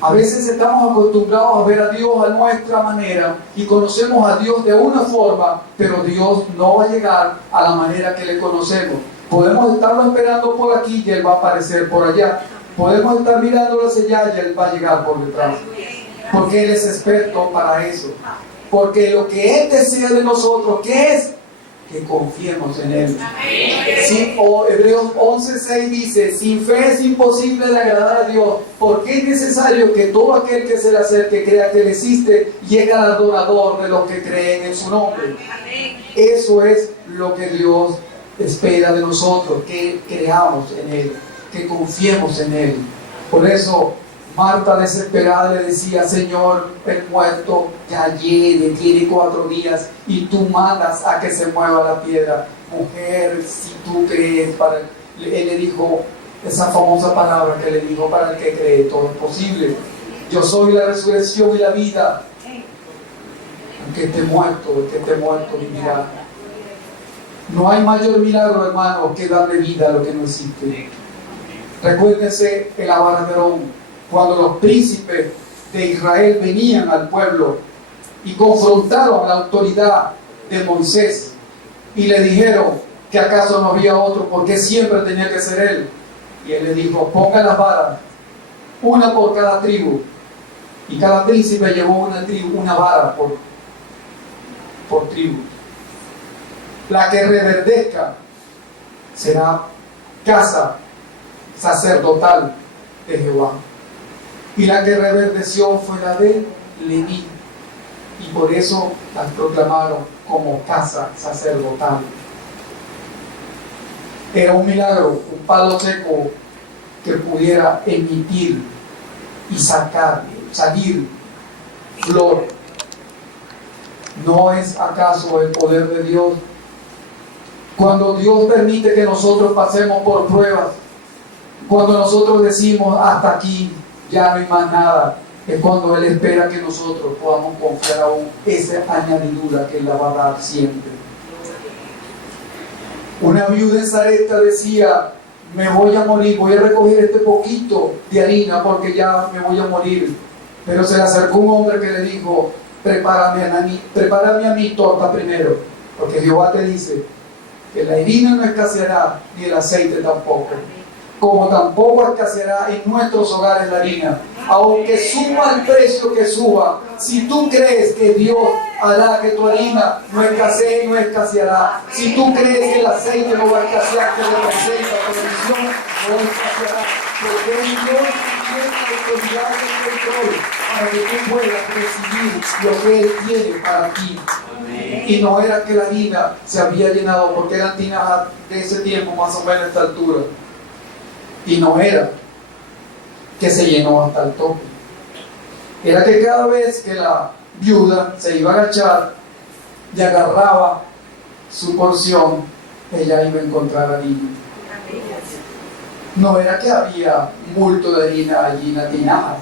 A veces estamos acostumbrados a ver a Dios a nuestra manera y conocemos a Dios de una forma, pero Dios no va a llegar a la manera que le conocemos. Podemos estarlo esperando por aquí y Él va a aparecer por allá. Podemos estar mirándolo hacia allá y Él va a llegar por detrás. Porque Él es experto para eso. Porque lo que Él desea de nosotros, ¿qué es? Que confiemos en Él. Sí, Hebreos 11:6 dice, sin fe es imposible de agradar a Dios, porque es necesario que todo aquel que se le acerque crea que Él existe y es galardonador de los que creen en su nombre. Eso es lo que Dios espera de nosotros, que creamos en Él, que confiemos en Él. Por eso Marta, desesperada, le decía, Señor, el muerto ya tiene 4 días y tú mandas a que se mueva la piedra. Mujer, si tú crees, él le dijo esa famosa palabra que le dijo, para el que cree todo es posible. Yo soy la resurrección y la vida. El que esté muerto vivirá. No hay mayor milagro, hermano, que darle vida a lo que no existe. Recuérdense el Abaradrón, cuando los príncipes de Israel venían al pueblo y confrontaron la autoridad de Moisés y le dijeron que acaso no había otro, porque siempre tenía que ser él. Y él le dijo, pongan las varas, una por cada tribu. Y cada príncipe llevó una vara por tribu. La que reverdezca será casa sacerdotal de Jehová. Y la que reverdeció fue la de Leví. Y por eso las proclamaron como casa sacerdotal. Era un milagro, un palo seco que pudiera emitir y salir flor. ¿No es acaso el poder de Dios? Cuando Dios permite que nosotros pasemos por pruebas, cuando nosotros decimos hasta aquí, ya no hay más nada, es cuando Él espera que nosotros podamos confiar aún esa añadidura que Él la va a dar siempre. Una viuda en Sarepta decía, me voy a morir, voy a recoger este poquito de harina porque ya me voy a morir. Pero se le acercó un hombre que le dijo, prepárame a mí torta primero, porque Jehová te dice que la harina no escaseará ni el aceite tampoco, como tampoco escaseará en nuestros hogares la harina, aunque suba el precio que suba. Si tú crees que Dios hará que tu harina no escasee, no escaseará. Si tú crees que el aceite no va a escasear, que representa televisión, no escaseará, porque Dios tiene la autoridad y el control para que tú puedas recibir lo que Él tiene para ti. Y no era que la harina se había llenado, porque eran tinajas de ese tiempo más o menos a esta altura, y no era que se llenó hasta el tope. Era que cada vez que la viuda se iba a agachar y agarraba su porción, ella iba a encontrar harina. No era que había bulto de harina allí en la tinaja.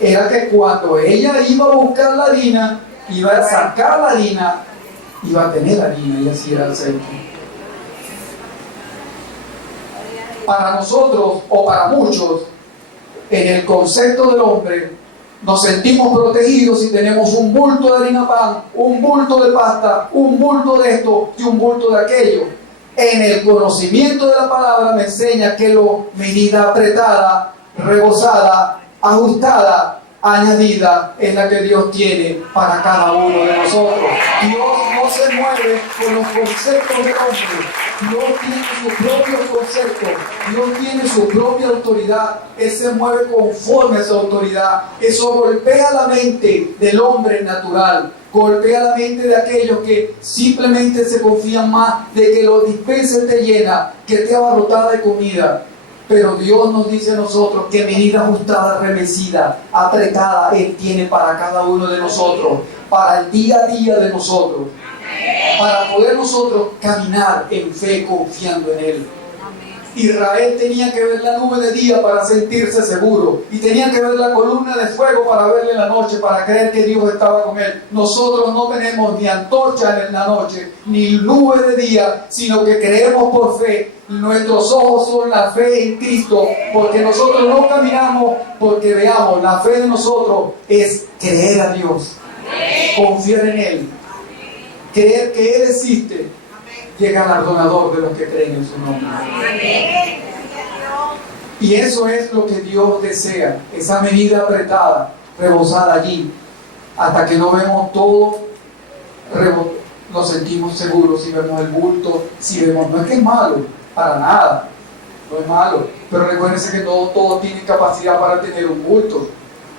Era que cuando ella iba a buscar la harina, iba a sacar la harina, iba a tener harina, y así era el aceite. Para nosotros, o para muchos, en el concepto del hombre, nos sentimos protegidos si tenemos un bulto de harina pan, un bulto de pasta, un bulto de esto y un bulto de aquello. En el conocimiento de la palabra me enseña que lo medida apretada, rebosada, ajustada, añadida es la que Dios tiene para cada uno de nosotros. Dios no se mueve con los conceptos del hombre. Dios tiene sus propios conceptos. Dios tiene su propia autoridad. Él se mueve conforme a esa autoridad. Eso golpea la mente del hombre natural. Golpea la mente de aquellos que simplemente se confían más de que los dispenses te llena, que esté abarrotada de comida. Pero Dios nos dice a nosotros que medida ajustada, remecida, apretada, Él tiene para cada uno de nosotros, para el día a día de nosotros, para poder nosotros caminar en fe confiando en Él. Israel tenía que ver la nube de día para sentirse seguro, y tenía que ver la columna de fuego para verle en la noche, para creer que Dios estaba con él. Nosotros no tenemos ni antorcha en la noche, ni nube de día, sino que creemos por fe. Nuestros ojos son la fe en Cristo, porque nosotros no caminamos porque veamos. La fe de nosotros es creer a Dios, confiar en Él, creer que Él existe. Llega galardonador de los que creen en su nombre. Y eso es lo que Dios desea, esa medida apretada, rebosada allí, hasta que no vemos todo, nos sentimos seguros. Si vemos el bulto, si vemos, no es que es malo, para nada, no es malo, pero recuérdense que todo tiene capacidad para tener un bulto.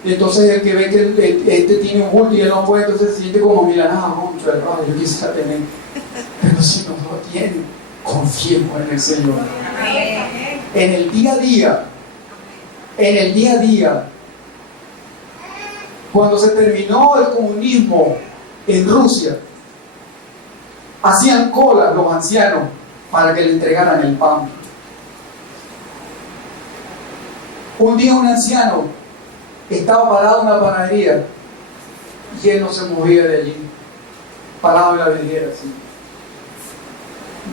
Y entonces el que ve que este tiene un bulto y él no puede, entonces se siente como, mira, mucho el rayo, yo quisiera tener. Pero si no lo tiene, confiemos en el Señor. En el día a día, cuando se terminó el comunismo en Rusia, hacían cola los ancianos para que le entregaran el pan. Un día un anciano estaba parado en una panadería y él no se movía de allí, parado en la vidriera así.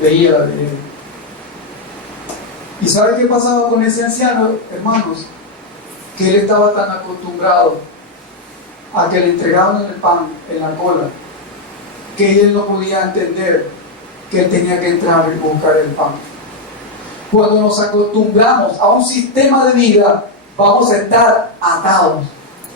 Veía la vidriera. ¿Y sabe qué pasaba con ese anciano, hermanos? Que él estaba tan acostumbrado a que le entregaban el pan en la cola, que él no podía entender que él tenía que entrar y buscar el pan. Cuando nos acostumbramos a un sistema de vida, vamos a estar atados.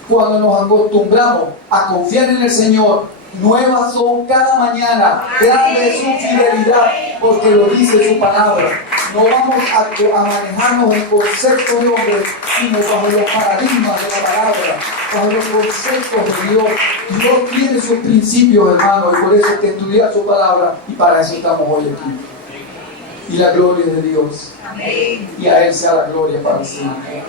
Cuando nos acostumbramos a confiar en el Señor, nuevas son cada mañana, grande es su fidelidad, porque lo dice su palabra. No vamos a manejarnos en conceptos de hombre, sino bajo los paradigmas de la palabra, bajo los conceptos de Dios. Dios tiene sus principios, hermano, y por eso hay que estudiar su palabra, y para eso estamos hoy aquí. Y la gloria es de Dios. Amén. Y a Él sea la gloria para siempre.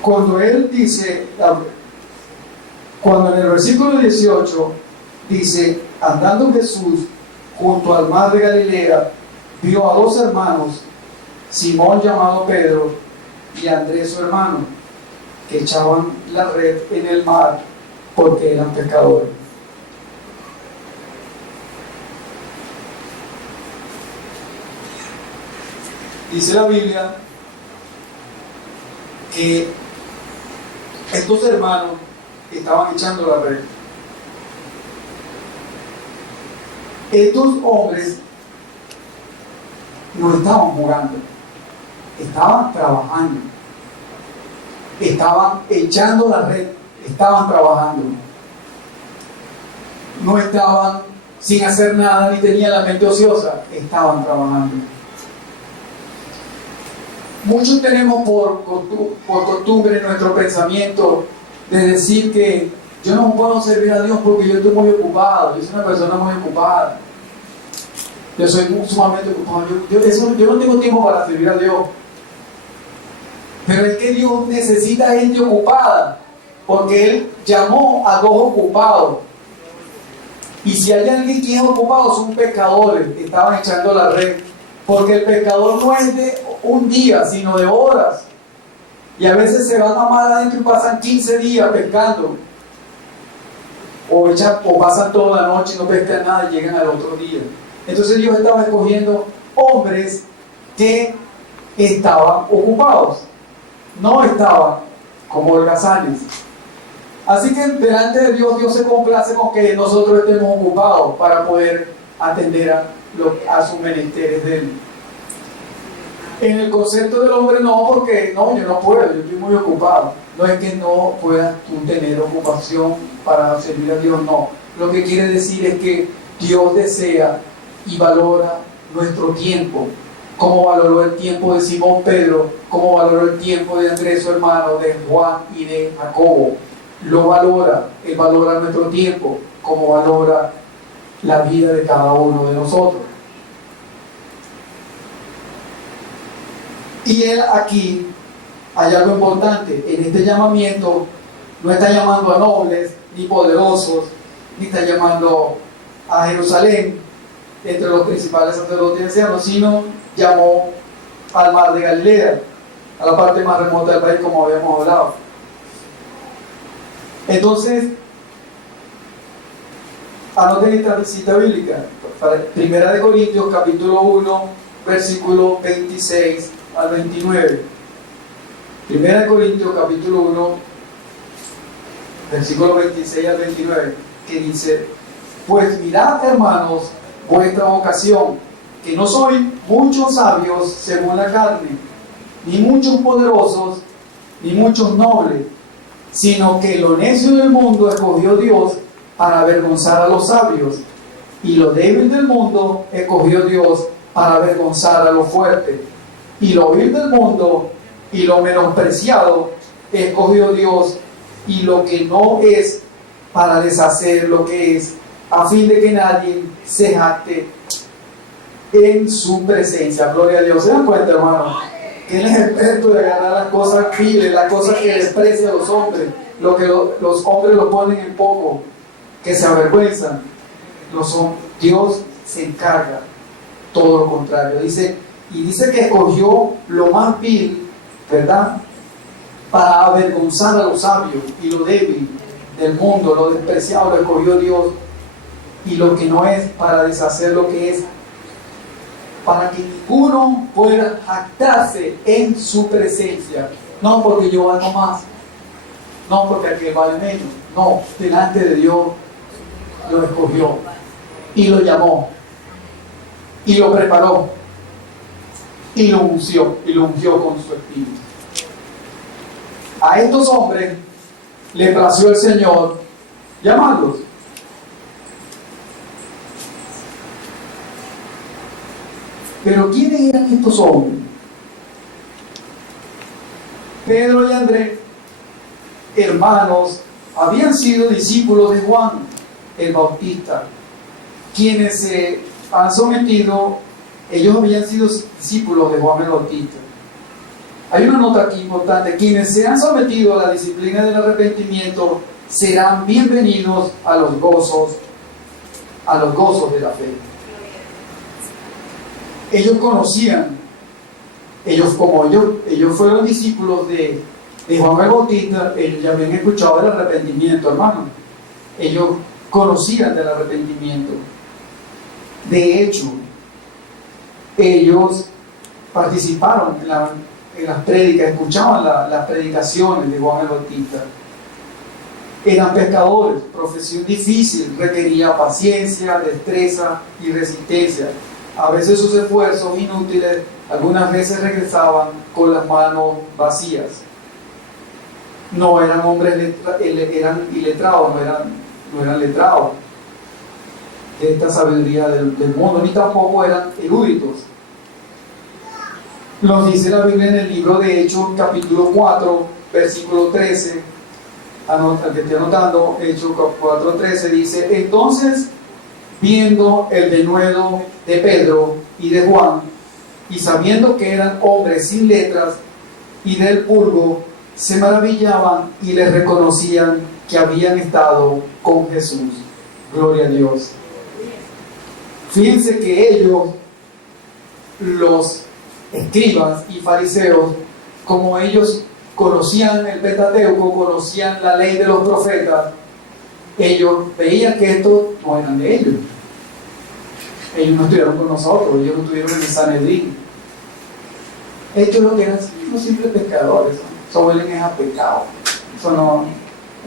Cuando Él dice, cuando en el versículo 18 dice, andando Jesús junto al mar de Galilea, vio a dos hermanos, Simón llamado Pedro y Andrés su hermano, que echaban la red en el mar porque eran pescadores. Dice la Biblia que estos hermanos estaban echando la red. Estos hombres no estaban jugando, estaban trabajando, estaban echando la red, estaban trabajando. No estaban sin hacer nada ni tenían la mente ociosa, estaban trabajando. Muchos tenemos por costumbre en nuestro pensamiento de decir que yo no puedo servir a Dios porque yo estoy muy ocupado, yo soy una persona muy ocupada, yo soy sumamente ocupado, yo no tengo tiempo para servir a Dios. Pero es que Dios necesita gente ocupada, porque Él llamó a dos ocupados. Y si hay alguien que es ocupado, son pescadores que estaban echando la red. Porque el pescador no es de un día, sino de horas. Y a veces se van a mar adentro y pasan 15 días pescando. O pasan toda la noche y no pescan nada y llegan al otro día. Entonces Dios estaba escogiendo hombres que estaban ocupados, no estaban como holgazanes. Así que delante de Dios, Dios se complace con que nosotros estemos ocupados para poder atender a sus menesteres de Él. En el concepto del hombre no, porque no, yo no puedo, yo estoy muy ocupado. No es que no puedas tú tener ocupación para servir a Dios, no. Lo que quiere decir es que Dios desea y valora nuestro tiempo, como valoró el tiempo de Simón Pedro, como valoró el tiempo de Andrés, su hermano, de Juan y de Jacobo. Lo valora, Él valora nuestro tiempo, como valora la vida de cada uno de nosotros. Y Él aquí, hay algo importante, en este llamamiento no está llamando a nobles, ni poderosos, ni está llamando a Jerusalén, entre los principales sacerdotes y ancianos, sino llamó al mar de Galilea, a la parte más remota del país, como habíamos hablado. Entonces, anoten esta cita bíblica, Primera de Corintios, capítulo 1, versículo 26 al 29. Primera de Corintios, capítulo 1, versículo 26 al 29, que dice: pues mirad, hermanos, vuestra vocación, que no sois muchos sabios según la carne, ni muchos poderosos, ni muchos nobles, sino que lo necio del mundo escogió Dios para avergonzar a los sabios, y lo débil del mundo escogió Dios para avergonzar a los fuertes, y lo vil del mundo y lo menospreciado escogió Dios, y lo que no es, para deshacer lo que es, a fin de que nadie se jacte en su presencia. Gloria a Dios. ¿Se dan cuenta, hermano? Que Él es experto de agarrar las cosas viles, las cosas que desprecian a los hombres, lo que los hombres lo ponen en poco, que se avergüenzan. Dios se encarga todo lo contrario. Dice que escogió lo más vil, ¿verdad?, para avergonzar a los sabios, y lo débil del mundo, lo despreciado, lo escogió Dios, y lo que no es, para deshacer lo que es, para que ninguno pueda jactarse en su presencia. No porque yo valgo más, no porque aquel vale menos, no, delante de Dios lo escogió y lo llamó y lo preparó y lo ungió con su espíritu. A estos hombres le plació el Señor llamarlos. Pero ¿quiénes eran estos hombres? Pedro y Andrés, hermanos, habían sido discípulos de Juan el Bautista, quienes se han sometido, ellos habían sido discípulos de Juan el Bautista. Hay una nota aquí importante: quienes se han sometido a la disciplina del arrepentimiento serán bienvenidos a los gozos de la fe. Ellos conocían, ellos fueron discípulos de Juan el Bautista, ellos ya habían escuchado del arrepentimiento, hermano. Ellos conocían del arrepentimiento. De hecho, ellos participaron en las prédicas, escuchaban las predicaciones de Juan el Bautista. Eran pescadores, profesión difícil, requería paciencia, destreza y resistencia. A veces sus esfuerzos inútiles, algunas veces regresaban con las manos vacías. No eran hombres eran iletrados, no eran letrados de esta sabiduría del mundo, ni tampoco eran eruditos. Nos dice la Biblia en el libro de Hechos, capítulo 4, versículo 13. Al que estoy anotando, Hechos 4:13, dice: entonces, viendo el denuedo de Pedro y de Juan, y sabiendo que eran hombres sin letras y del purgo, se maravillaban y les reconocían que habían estado con Jesús. Gloria a Dios. Fíjense que ellos, los escribas y fariseos, como ellos conocían el Pentateuco, conocían la ley de los profetas, ellos veían que estos no eran de ellos. Ellos no estuvieron con nosotros, ellos no estuvieron en el Sanedrín. Ellos lo que eran unos simples pescadores, eso huelen a pecado. Eso no,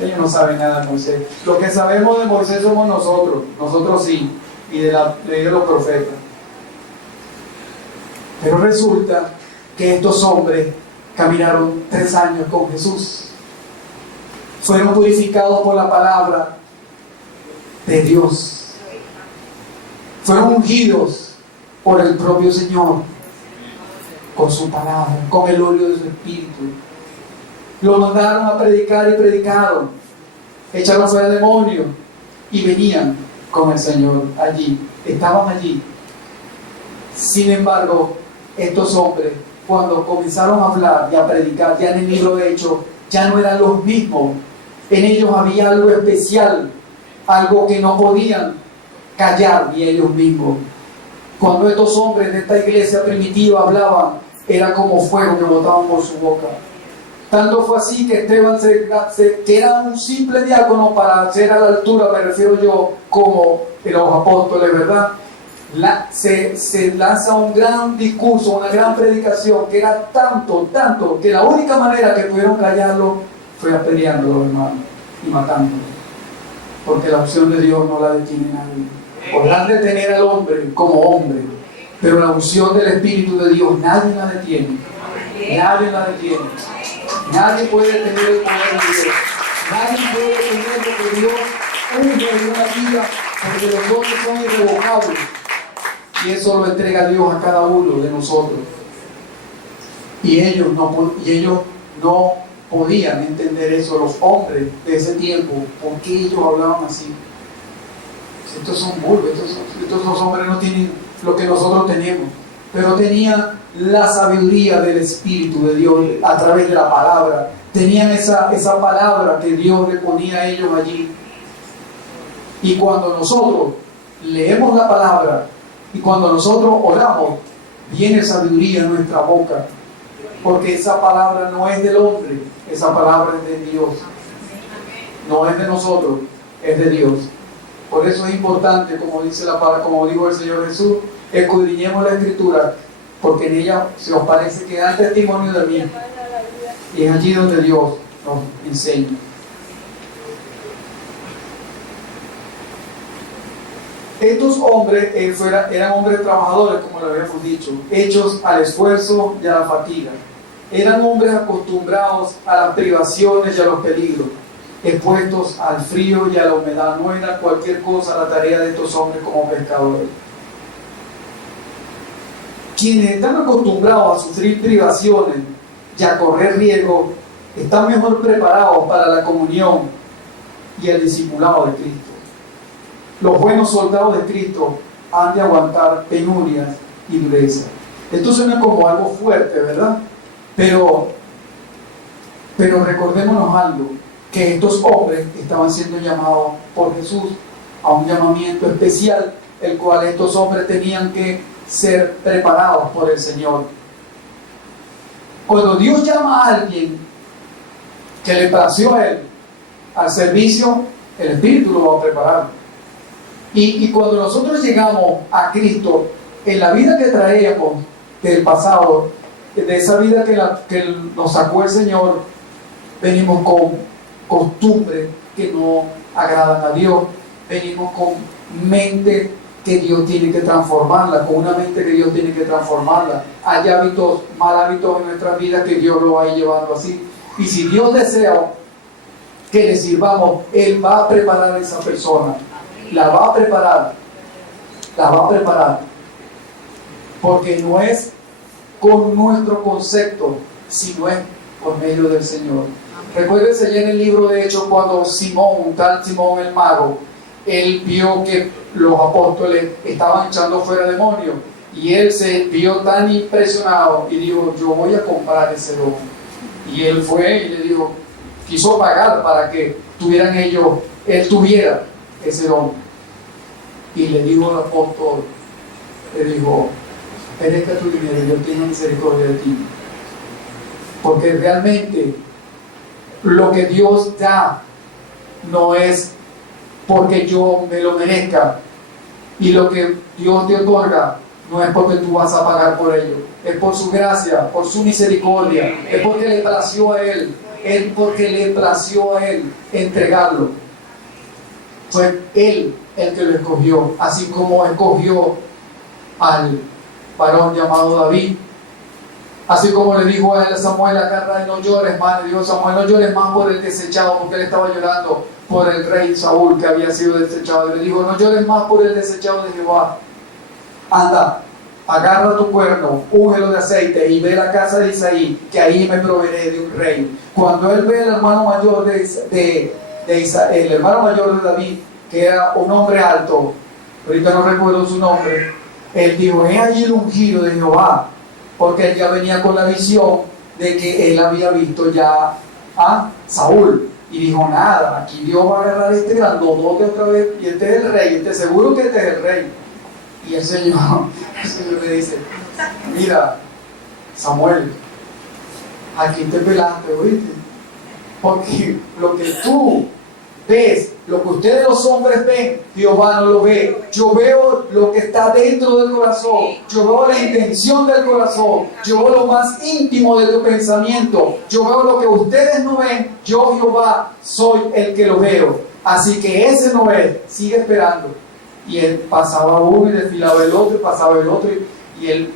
ellos no saben nada de Moisés. Lo que sabemos de Moisés somos nosotros sí, y de la ley de los profetas. Pero resulta que estos hombres caminaron 3 años con Jesús. Fueron purificados por la palabra de Dios. Fueron ungidos por el propio Señor con su palabra, con el óleo de su espíritu. Lo mandaron a predicar y predicaron. Echaron fuera demonios y venían con el Señor allí. Estaban allí. Sin embargo, estos hombres, cuando comenzaron a hablar y a predicar, ya en el libro de Hechos, ya no eran los mismos. En ellos había algo especial, algo que no podían callar ni ellos mismos. Cuando estos hombres de esta iglesia primitiva hablaban, era como fuego que botaban por su boca. Tanto fue así que Esteban, que era un simple diácono para ser a la altura, me refiero yo, como los apóstoles, ¿verdad? Se lanza un gran discurso, una gran predicación, que era tanto, que la única manera que pudieron callarlo fue apedreándolo, hermano, y matándolo. Porque la opción de Dios no la detiene nadie. Podrán detener al hombre como hombre, pero la unción del Espíritu de Dios nadie la detiene. Nadie la detiene. Nadie puede detener el poder de Dios. Nadie puede detener lo que Dios unge en una vida, porque los dones son irrevocables. Y eso lo entrega Dios a cada uno de nosotros. Y ellos no podían entender eso, los hombres de ese tiempo. ¿Por qué ellos hablaban así? Estos son burros, estos hombres no tienen lo que nosotros tenemos, pero tenían la sabiduría del Espíritu de Dios a través de la palabra. Tenían esa palabra que Dios le ponía a ellos allí. Y cuando nosotros leemos la palabra y cuando nosotros oramos, viene sabiduría en nuestra boca, porque esa palabra no es del hombre, esa palabra es de Dios. No es de nosotros, es de Dios. Por eso es importante, como dijo el Señor Jesús, escudriñemos la Escritura, porque en ella se os parece que da testimonio de mí. Y es allí donde Dios nos enseña. Estos hombres eran hombres trabajadores, como lo habíamos dicho, hechos al esfuerzo y a la fatiga. Eran hombres acostumbrados a las privaciones y a los peligros, expuestos al frío y a la humedad. No era cualquier cosa la tarea de estos hombres como pescadores. Quienes están acostumbrados a sufrir privaciones y a correr riesgo, están mejor preparados para la comunión y el discipulado de Cristo. Los buenos soldados de Cristo han de aguantar penurias y dureza. Esto suena como algo fuerte, ¿verdad? Pero recordémonos algo, que estos hombres estaban siendo llamados por Jesús a un llamamiento especial, el cual estos hombres tenían que ser preparados por el Señor. Cuando Dios llama a alguien que le plació a Él al servicio, el Espíritu lo va a preparar. Y cuando nosotros llegamos a Cristo, en la vida que traíamos del pasado, de esa vida que nos sacó el Señor, venimos con costumbres que no agradan a Dios, venimos con mente que Dios tiene que transformarla, con una mente que Dios tiene que transformarla. Hay hábitos, mal hábitos en nuestras vidas que Dios lo va a ir llevando así. Y si Dios desea que le sirvamos, Él va a preparar a esa persona. La va a preparar, porque no es con nuestro concepto, sino es por medio del Señor. Recuérdense ya en el libro de Hechos, cuando un tal Simón el mago, él vio que los apóstoles estaban echando fuera demonios, y él se vio tan impresionado y dijo: yo voy a comprar ese don. Y él fue y le dijo, quiso pagar para que él tuviera ese don. Y le dijo al apóstol, le dijo: presta tu dinero, yo tengo misericordia de ti. Porque realmente lo que Dios da no es porque yo me lo merezca, Y lo que Dios te otorga no es porque tú vas a pagar por ello, es por su gracia, por su misericordia, es porque le plació a Él, es porque le plació a Él entregarlo. Fue Él el que lo escogió, así como escogió al varón llamado David. Así como le dijo a él a Samuel, agarra y no llores más. Le dijo Samuel, no llores más por el desechado, porque él estaba llorando por el rey Saúl que había sido desechado. Y le dijo, no llores más por el desechado de Jehová. Anda, agarra tu cuerno, úngelo de aceite y ve a la casa de Isaí, que ahí me proveeré de un rey. Cuando él ve al hermano mayor el hermano mayor de David, que era un hombre alto, ahorita no recuerdo su nombre, él dijo, he allí el ungido de Jehová, porque él ya venía con la visión de que él había visto ya a Saúl, y dijo, nada, aquí Dios va a agarrar este grandotote otra vez, y este es el rey, seguro que este es el rey. Y el Señor le dice, mira, Samuel, aquí te pelaste, ¿oíste? Porque lo que tú ves, lo que ustedes los hombres ven, Jehová no lo ve. Yo veo lo que está dentro del corazón, yo veo la intención del corazón, yo veo lo más íntimo de tu pensamiento, yo veo lo que ustedes no ven, yo Jehová soy el que lo veo. Así que ese no es, sigue esperando. Y él pasaba uno y desfilaba el otro, y pasaba el otro, y él,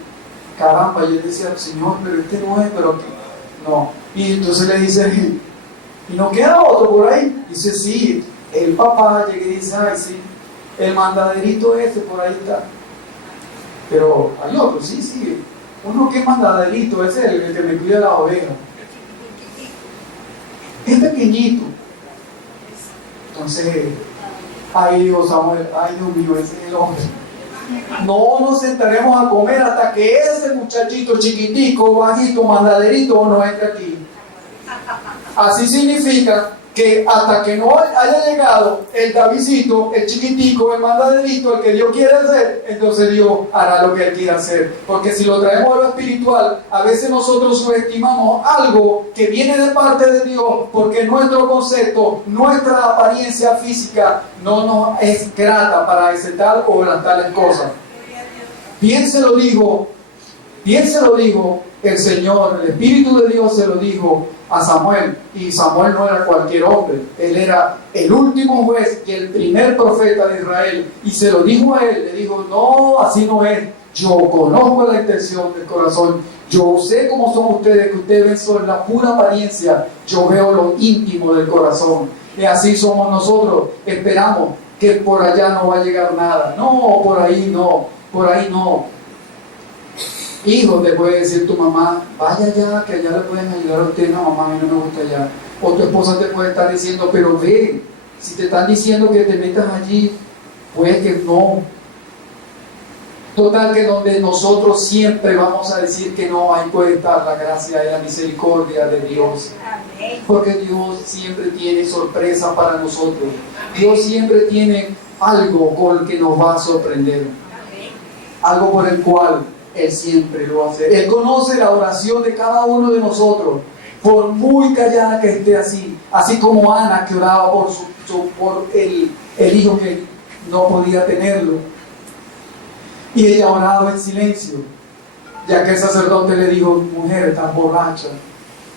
caramba, y él decía, Señor, pero este no es, pero no. Y entonces le dice, ¿y no queda otro por ahí? Dice, sí, el papá llega y dice, ay, sí, el mandaderito ese por ahí está. Pero hay otro, sí, uno que es mandaderito, ese es el que me cuida la oveja. Es pequeñito. Entonces, ay Dios, Samuel, ay Dios mío, ese es el hombre. No nos sentaremos a comer hasta que ese muchachito chiquitico, bajito, mandaderito no entre aquí. Así significa que hasta que no haya llegado el Davidcito, el chiquitico, el mandaderito, el que Dios quiere hacer, entonces Dios hará lo que Él quiere hacer. Porque si lo traemos a lo espiritual, a veces nosotros subestimamos algo que viene de parte de Dios, porque nuestro concepto, nuestra apariencia física no nos es grata para ese tal o las tales cosas. Bien se lo dijo el Señor, el Espíritu de Dios se lo dijo a Samuel, y Samuel no era cualquier hombre, él era el último juez y el primer profeta de Israel, y se lo dijo a él, le dijo, no, así no es, yo conozco la intención del corazón, yo sé cómo son ustedes, que ustedes ven sobre la pura apariencia, yo veo lo íntimo del corazón, y así somos nosotros, esperamos que por allá no va a llegar nada, no, por ahí no. Hijo, te puede decir tu mamá, vaya allá, que allá le pueden ayudar a usted. No, mamá, a mí no me gusta allá. O tu esposa te puede estar diciendo, pero ve, si te están diciendo que te metas allí, pues que no. Total, que donde nosotros siempre vamos a decir que no, ahí puede estar la gracia y la misericordia de Dios. Porque Dios siempre tiene sorpresa para nosotros. Dios siempre tiene algo con el que nos va a sorprender. Algo por el cual Él siempre lo hace. Él conoce la oración de cada uno de nosotros, por muy callada que esté, así como Ana, que oraba por el hijo que no podía tenerlo, y ella oraba en silencio, ya que el sacerdote le dijo, mujer, estás borracha.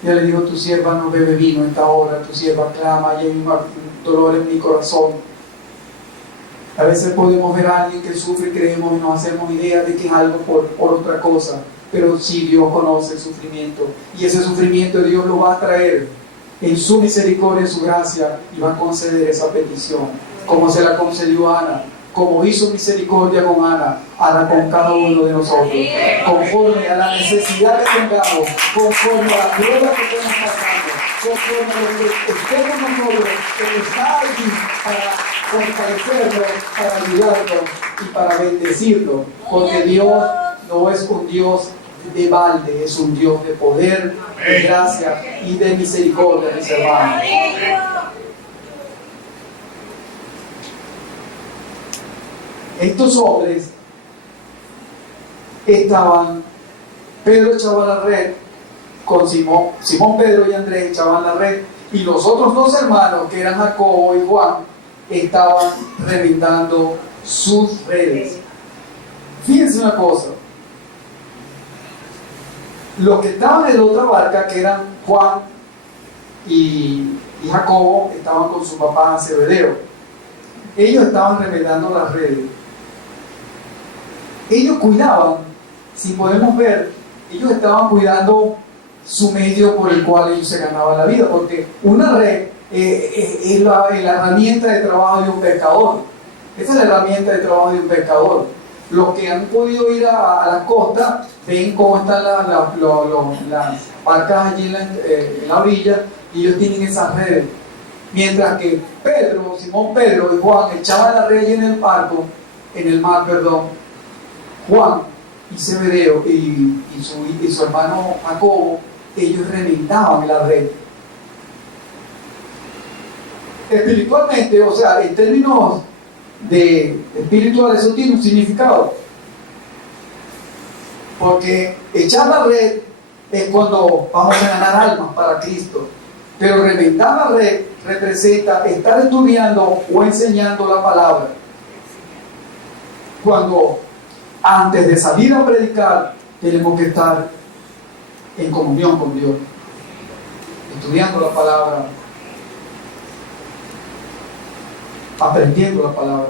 Y ella le dijo, tu sierva no bebe vino a esta hora, tu sierva clama, y hay un dolor en mi corazón. A veces podemos ver a alguien que sufre y creemos y nos hacemos idea de que es algo por otra cosa, pero sí, Dios conoce el sufrimiento, y ese sufrimiento Dios lo va a traer en su misericordia, en su gracia, y va a conceder esa petición, como se la concedió a Ana, como hizo misericordia con Ana, hará con cada uno de nosotros, conforme a la necesidad que tengamos, conforme a la prueba que estemos pasando, conforme a lo que estemos nosotros, que está allí para fortalecerlo, para ayudarlo y para bendecirlo, porque Dios no es un Dios de balde, es un Dios de poder, de gracia y de misericordia, mis hermanos. Estos hombres Pedro echaba la red con Simón Pedro y Andrés echaban la red, y los otros dos hermanos, que eran Jacobo y Juan, estaban reventando sus redes. Fíjense una cosa, los que estaban en la otra barca, que eran Juan y Jacobo, estaban con su papá Zebedeo. Ellos estaban remendando las redes. Ellos cuidaban, si podemos ver, ellos estaban cuidando su medio por el cual ellos se ganaban la vida, porque una red es la herramienta de trabajo de un pescador. Esa es la herramienta de trabajo de un pescador. Los que han podido ir a la costa ven cómo están las barcas allí en la orilla, y ellos tienen esas redes. Mientras que Simón Pedro y Juan echaban la red allí en el mar, Juan y Zebedeo y su hermano Jacobo, ellos reventaban la red. Espiritualmente, o sea, en términos de espiritual, eso tiene un significado, porque echar la red es cuando vamos a ganar almas para Cristo, pero reventar la red representa estar estudiando o enseñando la palabra. Cuando antes de salir a predicar tenemos que estar en comunión con Dios, estudiando la palabra, aprendiendo la palabra.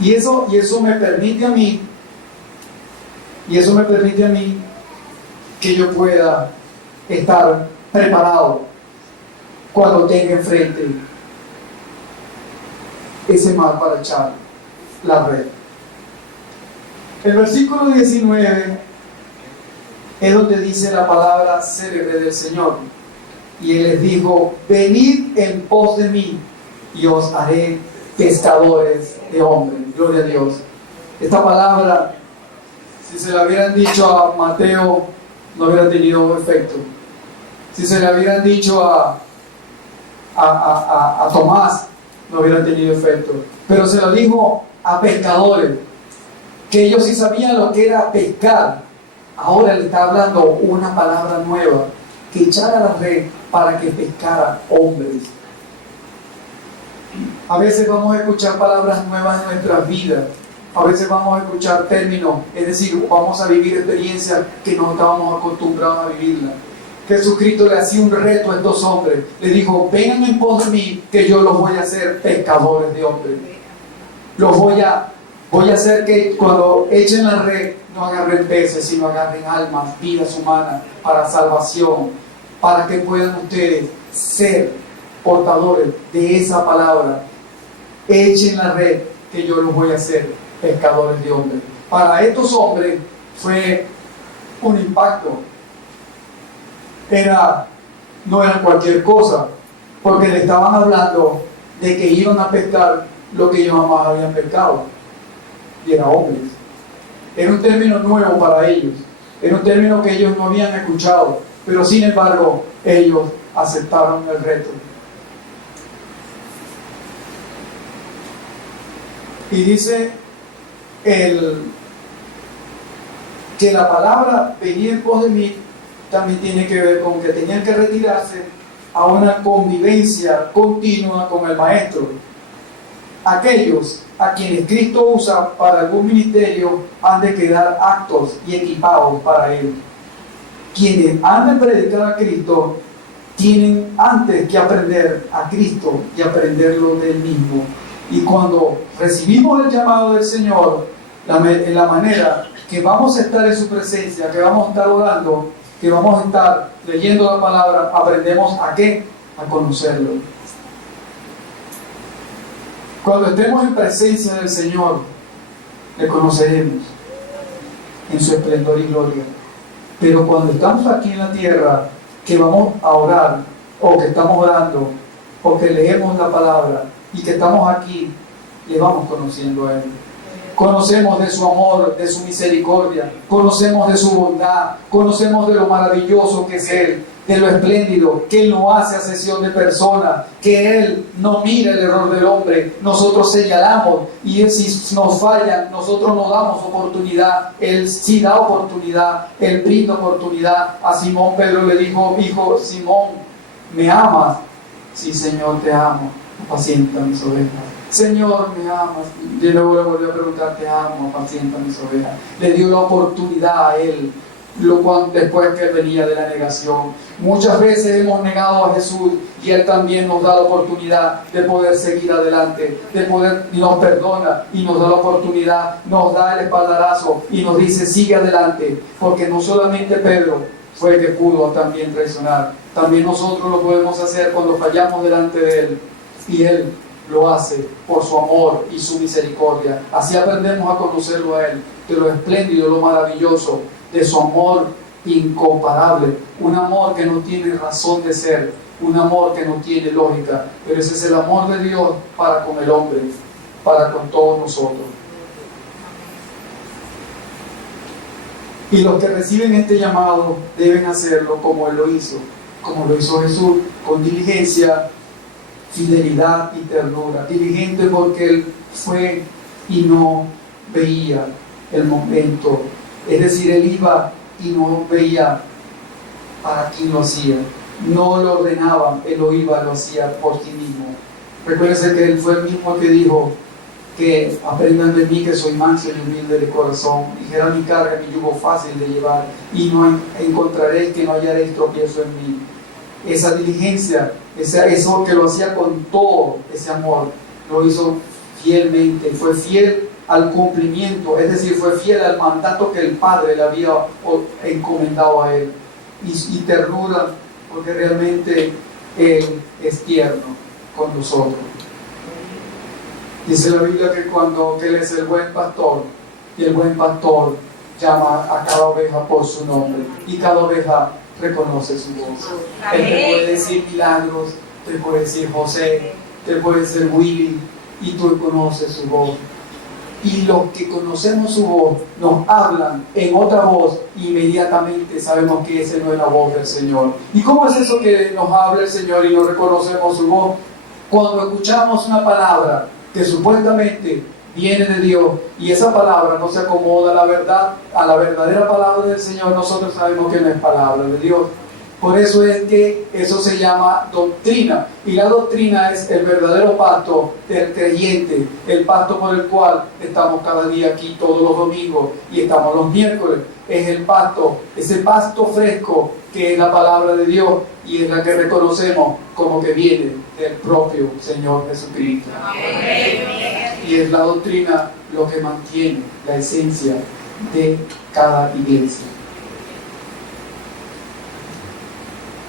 Y eso me permite a mí que yo pueda estar preparado cuando tenga enfrente ese mar para echar la red. El versículo 19 es donde dice la palabra célebre del Señor, y Él les dijo: venid en pos de mí y os haré pescadores de hombres. Gloria a Dios. Esta palabra, si se la hubieran dicho a Mateo, no hubiera tenido efecto. Si se la hubieran dicho a Tomás, no hubiera tenido efecto. Pero se lo dijo a pescadores, que ellos sí sabían lo que era pescar. Ahora le está hablando una palabra nueva, que echara la red para que pescara hombres. A veces vamos a escuchar palabras nuevas en nuestras vidas. A veces vamos a escuchar términos, es decir, vamos a vivir experiencias que no estábamos acostumbrados a vivirlas. Jesucristo le hacía un reto a estos hombres. Le dijo: vengan en pos de mí, que yo los voy a hacer pescadores de hombres. Los voy a hacer que cuando echen la red no agarren peces, sino agarren almas, vidas humanas para salvación, para que puedan ustedes ser portadores de esa palabra. Echen la red, que yo los voy a hacer pescadores de hombres. Para estos hombres fue un impacto. No era cualquier cosa, porque le estaban hablando de que iban a pescar lo que ellos jamás habían pescado, y era hombres. Era un término nuevo para ellos, era un término que ellos no habían escuchado, pero sin embargo ellos aceptaron el reto. Y dice que la palabra venir en pos de mí también tiene que ver con que tenían que retirarse a una convivencia continua con el Maestro. Aquellos a quienes Cristo usa para algún ministerio han de quedar aptos y equipados para él. Quienes han de predicar a Cristo tienen antes que aprender a Cristo y aprenderlo del mismo. Y cuando recibimos el llamado del Señor, en la manera que vamos a estar en su presencia, que vamos a estar orando, que vamos a estar leyendo la palabra, aprendemos ¿a qué? A conocerlo. Cuando estemos en presencia del Señor, le conoceremos en su esplendor y gloria. Pero cuando estamos aquí en la tierra, que vamos a orar, o que estamos orando, o que leemos la palabra, y que estamos aquí, le vamos conociendo a Él. Conocemos de su amor, de su misericordia, conocemos de su bondad, conocemos de lo maravilloso que es Él, de lo espléndido, que Él no hace acepción de personas, que Él no mira el error del hombre, nosotros señalamos, y Él, si nos fallan, nosotros no damos oportunidad, Él sí da oportunidad, Él brinda oportunidad. A Simón Pedro le dijo: hijo Simón, ¿me amas? Sí, Señor, te amo, apacienta mis ovejas. Señor, me amas. Y luego le volvió a preguntar, te amo, apacienta mis ovejas. Le dio la oportunidad a él, después que él venía de la negación. Muchas veces hemos negado a Jesús y Él también nos da la oportunidad de poder seguir adelante, y nos perdona y nos da la oportunidad, nos da el espaldarazo y nos dice, sigue adelante, porque no solamente Pedro fue el que pudo también traicionar, también nosotros lo podemos hacer cuando fallamos delante de Él, y Él lo hace por su amor y su misericordia. Así aprendemos a conocerlo a Él, de lo espléndido, lo maravilloso, de su amor incomparable, un amor que no tiene razón de ser, un amor que no tiene lógica, pero ese es el amor de Dios para con el hombre, para con todos nosotros. Y los que reciben este llamado deben hacerlo como Él lo hizo Jesús, con diligencia, fidelidad y ternura. Diligente porque Él fue y no veía el momento, es decir, Él iba y no veía para quién lo hacía, no lo ordenaban, Él lo iba, lo hacía por sí mismo. Recuérdense que Él fue el mismo que dijo que aprendan de mí que soy manso y humilde de corazón, ligera mi carga, mi yugo fácil de llevar, y no encontraréis que no hallaréis tropiezo en mí. Esa diligencia, eso que lo hacía con todo ese amor, lo hizo fielmente, fue fiel al cumplimiento, es decir, fue fiel al mandato que el Padre le había encomendado a Él, y ternura, porque realmente Él es tierno con nosotros. Dice la Biblia que Él es el buen pastor, y el buen pastor llama a cada oveja por su nombre, y cada oveja reconoce su voz. Él te puede decir milagros, te puede decir José, te puede decir Willy, y tú conoces su voz. Y los que conocemos su voz nos hablan en otra voz, inmediatamente sabemos que esa no es la voz del Señor. ¿Y cómo es eso que nos habla el Señor y no reconocemos su voz? Cuando escuchamos una palabra que supuestamente viene de Dios y esa palabra no se acomoda a la verdadera palabra del Señor, nosotros sabemos que no es palabra de Dios. Por eso es que eso se llama doctrina, y la doctrina es el verdadero pacto del creyente, el pacto por el cual estamos cada día aquí todos los domingos y estamos los miércoles. Es el pacto, ese pasto fresco que es la palabra de Dios, y es la que reconocemos como que viene del propio Señor Jesucristo. Y es la doctrina lo que mantiene la esencia de cada iglesia.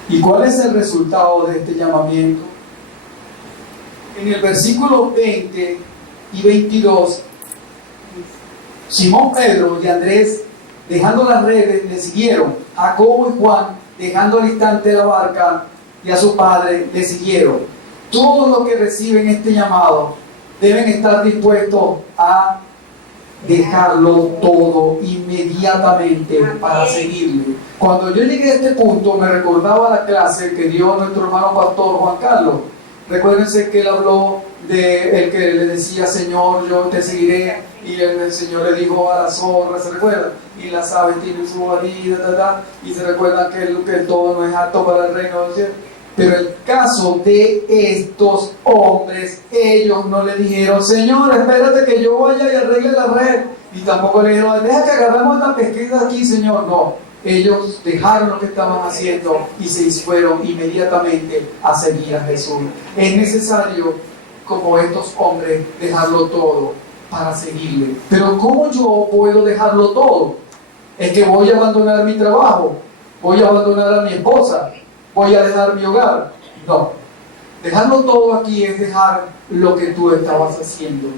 ¿Y cuál es el resultado de este llamamiento? En el versículo 20 y 22, Simón Pedro y Andrés, dejando las redes, le siguieron. Jacobo y Juan, dejando al instante la barca y a su padre, le siguieron. Todos los que reciben este llamado deben estar dispuestos a dejarlo todo inmediatamente para seguirle. Cuando yo llegué a este punto, me recordaba la clase que dio nuestro hermano pastor Juan Carlos. Recuérdense que él habló de el que le decía, Señor, yo te seguiré, y el Señor le dijo a la zorra, ¿se recuerdan? Y las aves tienen su varilla, y se recuerdan que todo no es apto para el reino del cielo. Pero el caso de estos hombres, ellos no le dijeron, Señor, espérate que yo vaya y arregle la red. Y tampoco le dijeron, deja que agarremos esta pesquita aquí, Señor. No, ellos dejaron lo que estaban haciendo y se fueron inmediatamente a seguir a Jesús. Es necesario, como estos hombres, dejarlo todo para seguirle. Pero ¿cómo yo puedo dejarlo todo? Es que voy a abandonar mi trabajo, voy a abandonar a mi esposa, voy a dejar mi hogar. No, dejarlo todo aquí es dejar lo que tú estabas haciendo.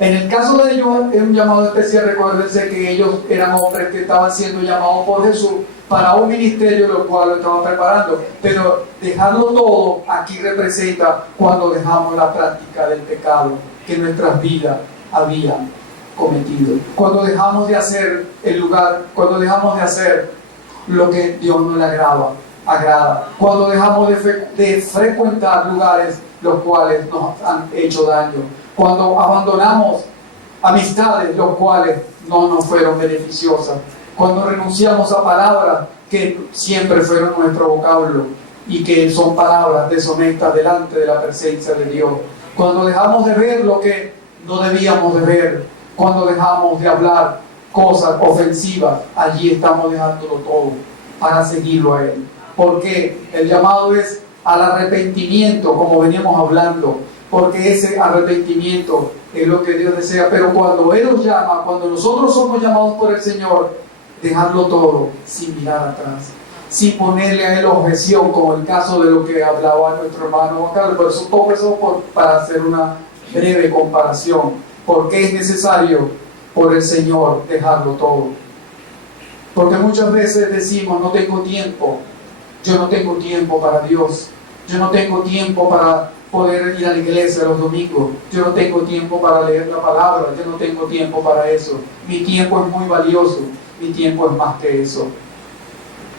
En el caso de ellos es un llamado especial. Recuérdense que ellos eran hombres que estaban siendo llamados por Jesús para un ministerio, lo cual lo estaban preparando. Pero dejarlo todo aquí representa cuando dejamos la práctica del pecado que nuestras vidas habían cometido. Cuando dejamos de hacer cuando dejamos de hacer lo que Dios no le agrada. Cuando dejamos de frecuentar lugares los cuales nos han hecho daño, cuando abandonamos amistades los cuales no nos fueron beneficiosas, cuando renunciamos a palabras que siempre fueron nuestro vocablo y que son palabras deshonestas delante de la presencia de Dios. Cuando dejamos de ver lo que no debíamos de ver, cuando dejamos de hablar cosas ofensivas, allí estamos dejándolo todo para seguirlo a Él. Porque el llamado es al arrepentimiento, como veníamos hablando, porque ese arrepentimiento es lo que Dios desea. Pero cuando Él nos llama, cuando nosotros somos llamados por el Señor, dejarlo todo sin mirar atrás, sin ponerle a Él objeción, como el caso de lo que hablaba nuestro hermano Juan Carlos. Por eso todo eso para hacer una breve comparación, porque es necesario por el Señor dejarlo todo. Porque muchas veces decimos, no tengo tiempo, yo no tengo tiempo para Dios, yo no tengo tiempo para poder ir a la iglesia los domingos, yo no tengo tiempo para leer la palabra, yo no tengo tiempo para eso, mi tiempo es muy valioso, mi tiempo es más que eso,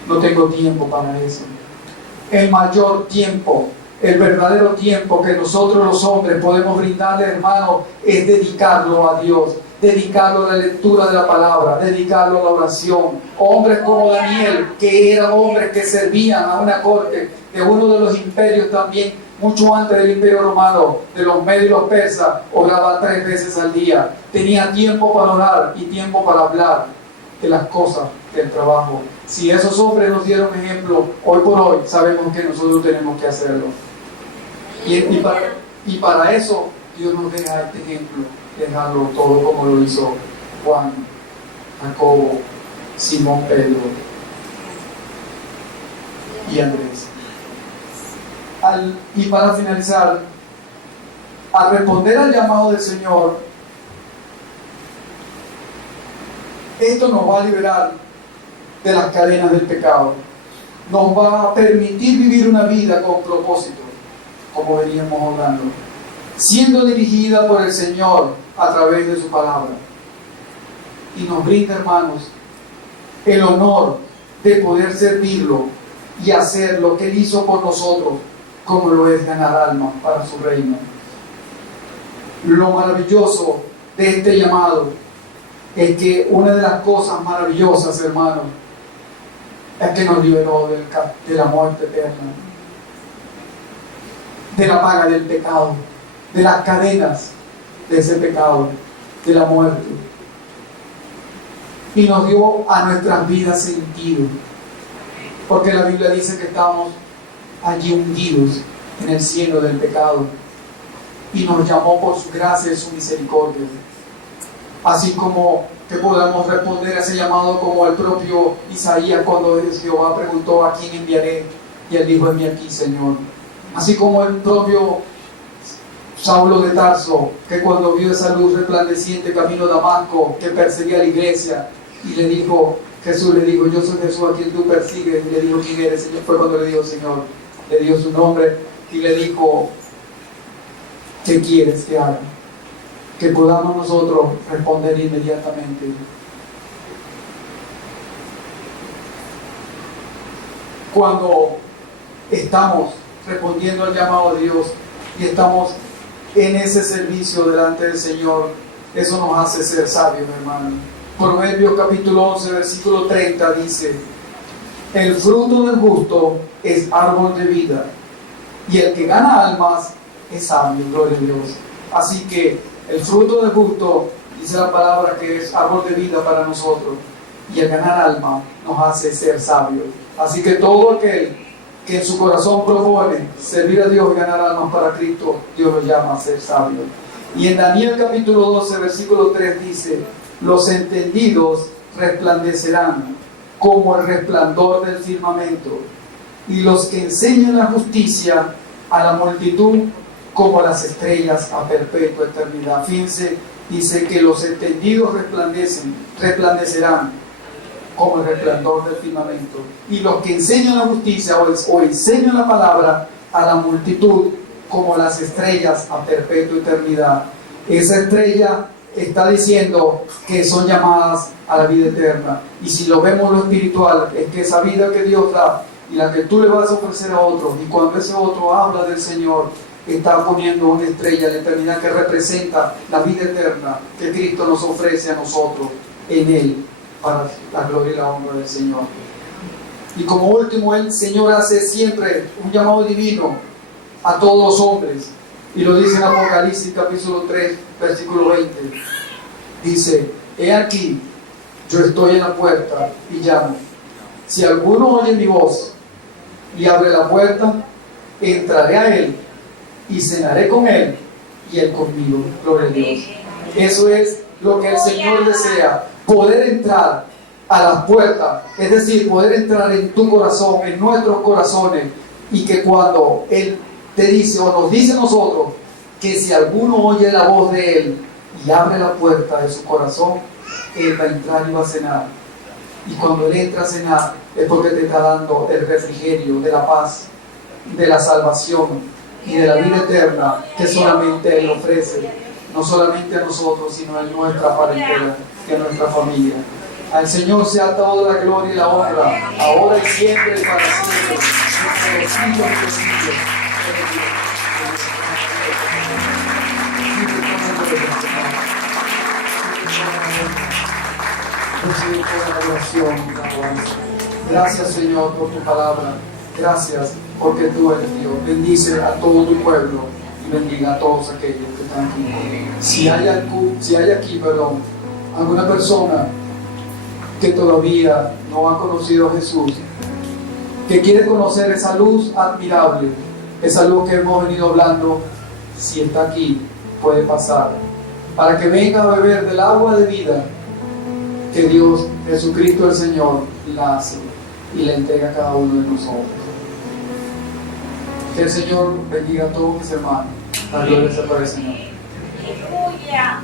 no tengo tiempo para eso. El mayor tiempo, el verdadero tiempo que nosotros los hombres podemos brindarle, hermano, es dedicarlo a Dios, dedicarlo a la lectura de la palabra, dedicarlo a la oración. Hombres como Daniel, que eran hombres que servían a una corte de uno de los imperios también, mucho antes del imperio romano, de los medios y los persas, oraba 3 veces al día. Tenía tiempo para orar y tiempo para hablar de las cosas del trabajo. Si esos hombres nos dieron ejemplo, hoy por hoy sabemos que nosotros tenemos que hacerlo. Y para eso Dios nos deja este ejemplo, dejarlo todo como lo hizo Juan, Jacobo, Simón Pedro y Andrés. Y para finalizar, al responder al llamado del Señor, esto nos va a liberar de las cadenas del pecado, nos va a permitir vivir una vida con propósito, como veníamos hablando, siendo dirigida por el Señor a través de su palabra. Y nos brinda, hermanos, el honor de poder servirlo y hacer lo que Él hizo por nosotros, como lo es ganar almas para su reino. Lo maravilloso de este llamado es que una de las cosas maravillosas, hermanos, es que nos liberó de la muerte eterna, de la paga del pecado, de las cadenas de ese pecado, de la muerte, y nos dio a nuestras vidas sentido, porque la Biblia dice que estamos allí hundidos en el cielo del pecado, y nos llamó por su gracia y su misericordia, así como que podamos responder a ese llamado como el propio Isaías cuando Jehová preguntó: ¿a quién enviaré? Y él dijo: heme aquí, Señor. Así como el propio Saulo de Tarso, que cuando vio esa luz resplandeciente camino a Damasco, que perseguía a la iglesia, y le dijo, Jesús le dijo: yo soy Jesús a quien tú persigues. Y le dijo: ¿quién eres, Señor? Fue cuando le dijo: Señor, le dio su nombre y le dijo: ¿qué quieres que haga? Que podamos nosotros responder inmediatamente: cuando estamos respondiendo al llamado de Dios y estamos en ese servicio delante del Señor, eso nos hace ser sabios, hermanos. Proverbios capítulo 11, versículo 30 dice: el fruto del justo es árbol de vida, y el que gana almas es sabio. Gloria a Dios. Así que el fruto del justo, dice la palabra, que es árbol de vida para nosotros, y el ganar alma nos hace ser sabios. Así que todo aquel que en su corazón propone servir a Dios y ganar almas para Cristo, Dios lo llama a ser sabio. Y en Daniel capítulo 12, versículo 3 dice: los entendidos resplandecerán como el resplandor del firmamento, y los que enseñan la justicia a la multitud como las estrellas a perpetua eternidad. Fíjense, dice que los entendidos resplandecerán como el resplandor del firmamento, y los que enseñan la justicia o enseñan la palabra a la multitud como las estrellas a perpetua eternidad. Esa estrella está diciendo que son llamadas a la vida eterna, y si lo vemos lo espiritual, es que esa vida que Dios da y la que tú le vas a ofrecer a otros, y cuando ese otro habla del Señor, está poniendo una estrella en la eternidad que representa la vida eterna que Cristo nos ofrece a nosotros en Él, para la gloria y la honra del Señor. Y como último, el Señor hace siempre un llamado divino a todos los hombres, Y lo dice en Apocalipsis capítulo 3, versículo 20. Dice, he aquí, yo estoy en la puerta y llamo. Si alguno oye mi voz y abre la puerta, entraré a él y cenaré con él y él conmigo. Gloria a Dios. Eso es lo que el Señor desea, poder entrar a las puertas, es decir, poder entrar en tu corazón, en nuestros corazones, y que cuando Él te dice o nos dice a nosotros que si alguno oye la voz de Él y abre la puerta de su corazón, Él va a entrar y va a cenar. Y cuando Él entra a cenar es porque te está dando el refrigerio de la paz, de la salvación y de la vida eterna que solamente Él ofrece, no solamente a nosotros, sino a nuestra parentela y a nuestra familia. Al Señor sea toda la gloria y la honra, ahora y siempre y para siempre, por los siglos de los siglos. Recibe toda la adoración y la alabanza. Gracias, Señor, por tu palabra. Gracias porque tú eres Dios. Bendice a todo tu pueblo y bendiga a todos aquellos que están aquí. Si hay aquí, alguna persona que todavía no ha conocido a Jesús, que quiere conocer esa luz admirable, esa luz que hemos venido hablando, si está aquí, puede pasar, para que venga a beber del agua de vida que Dios, Jesucristo el Señor, la hace y le entrega a cada uno de nosotros. Que el Señor bendiga a todos mis hermanos. La gloria sea para el Señor. Aleluya.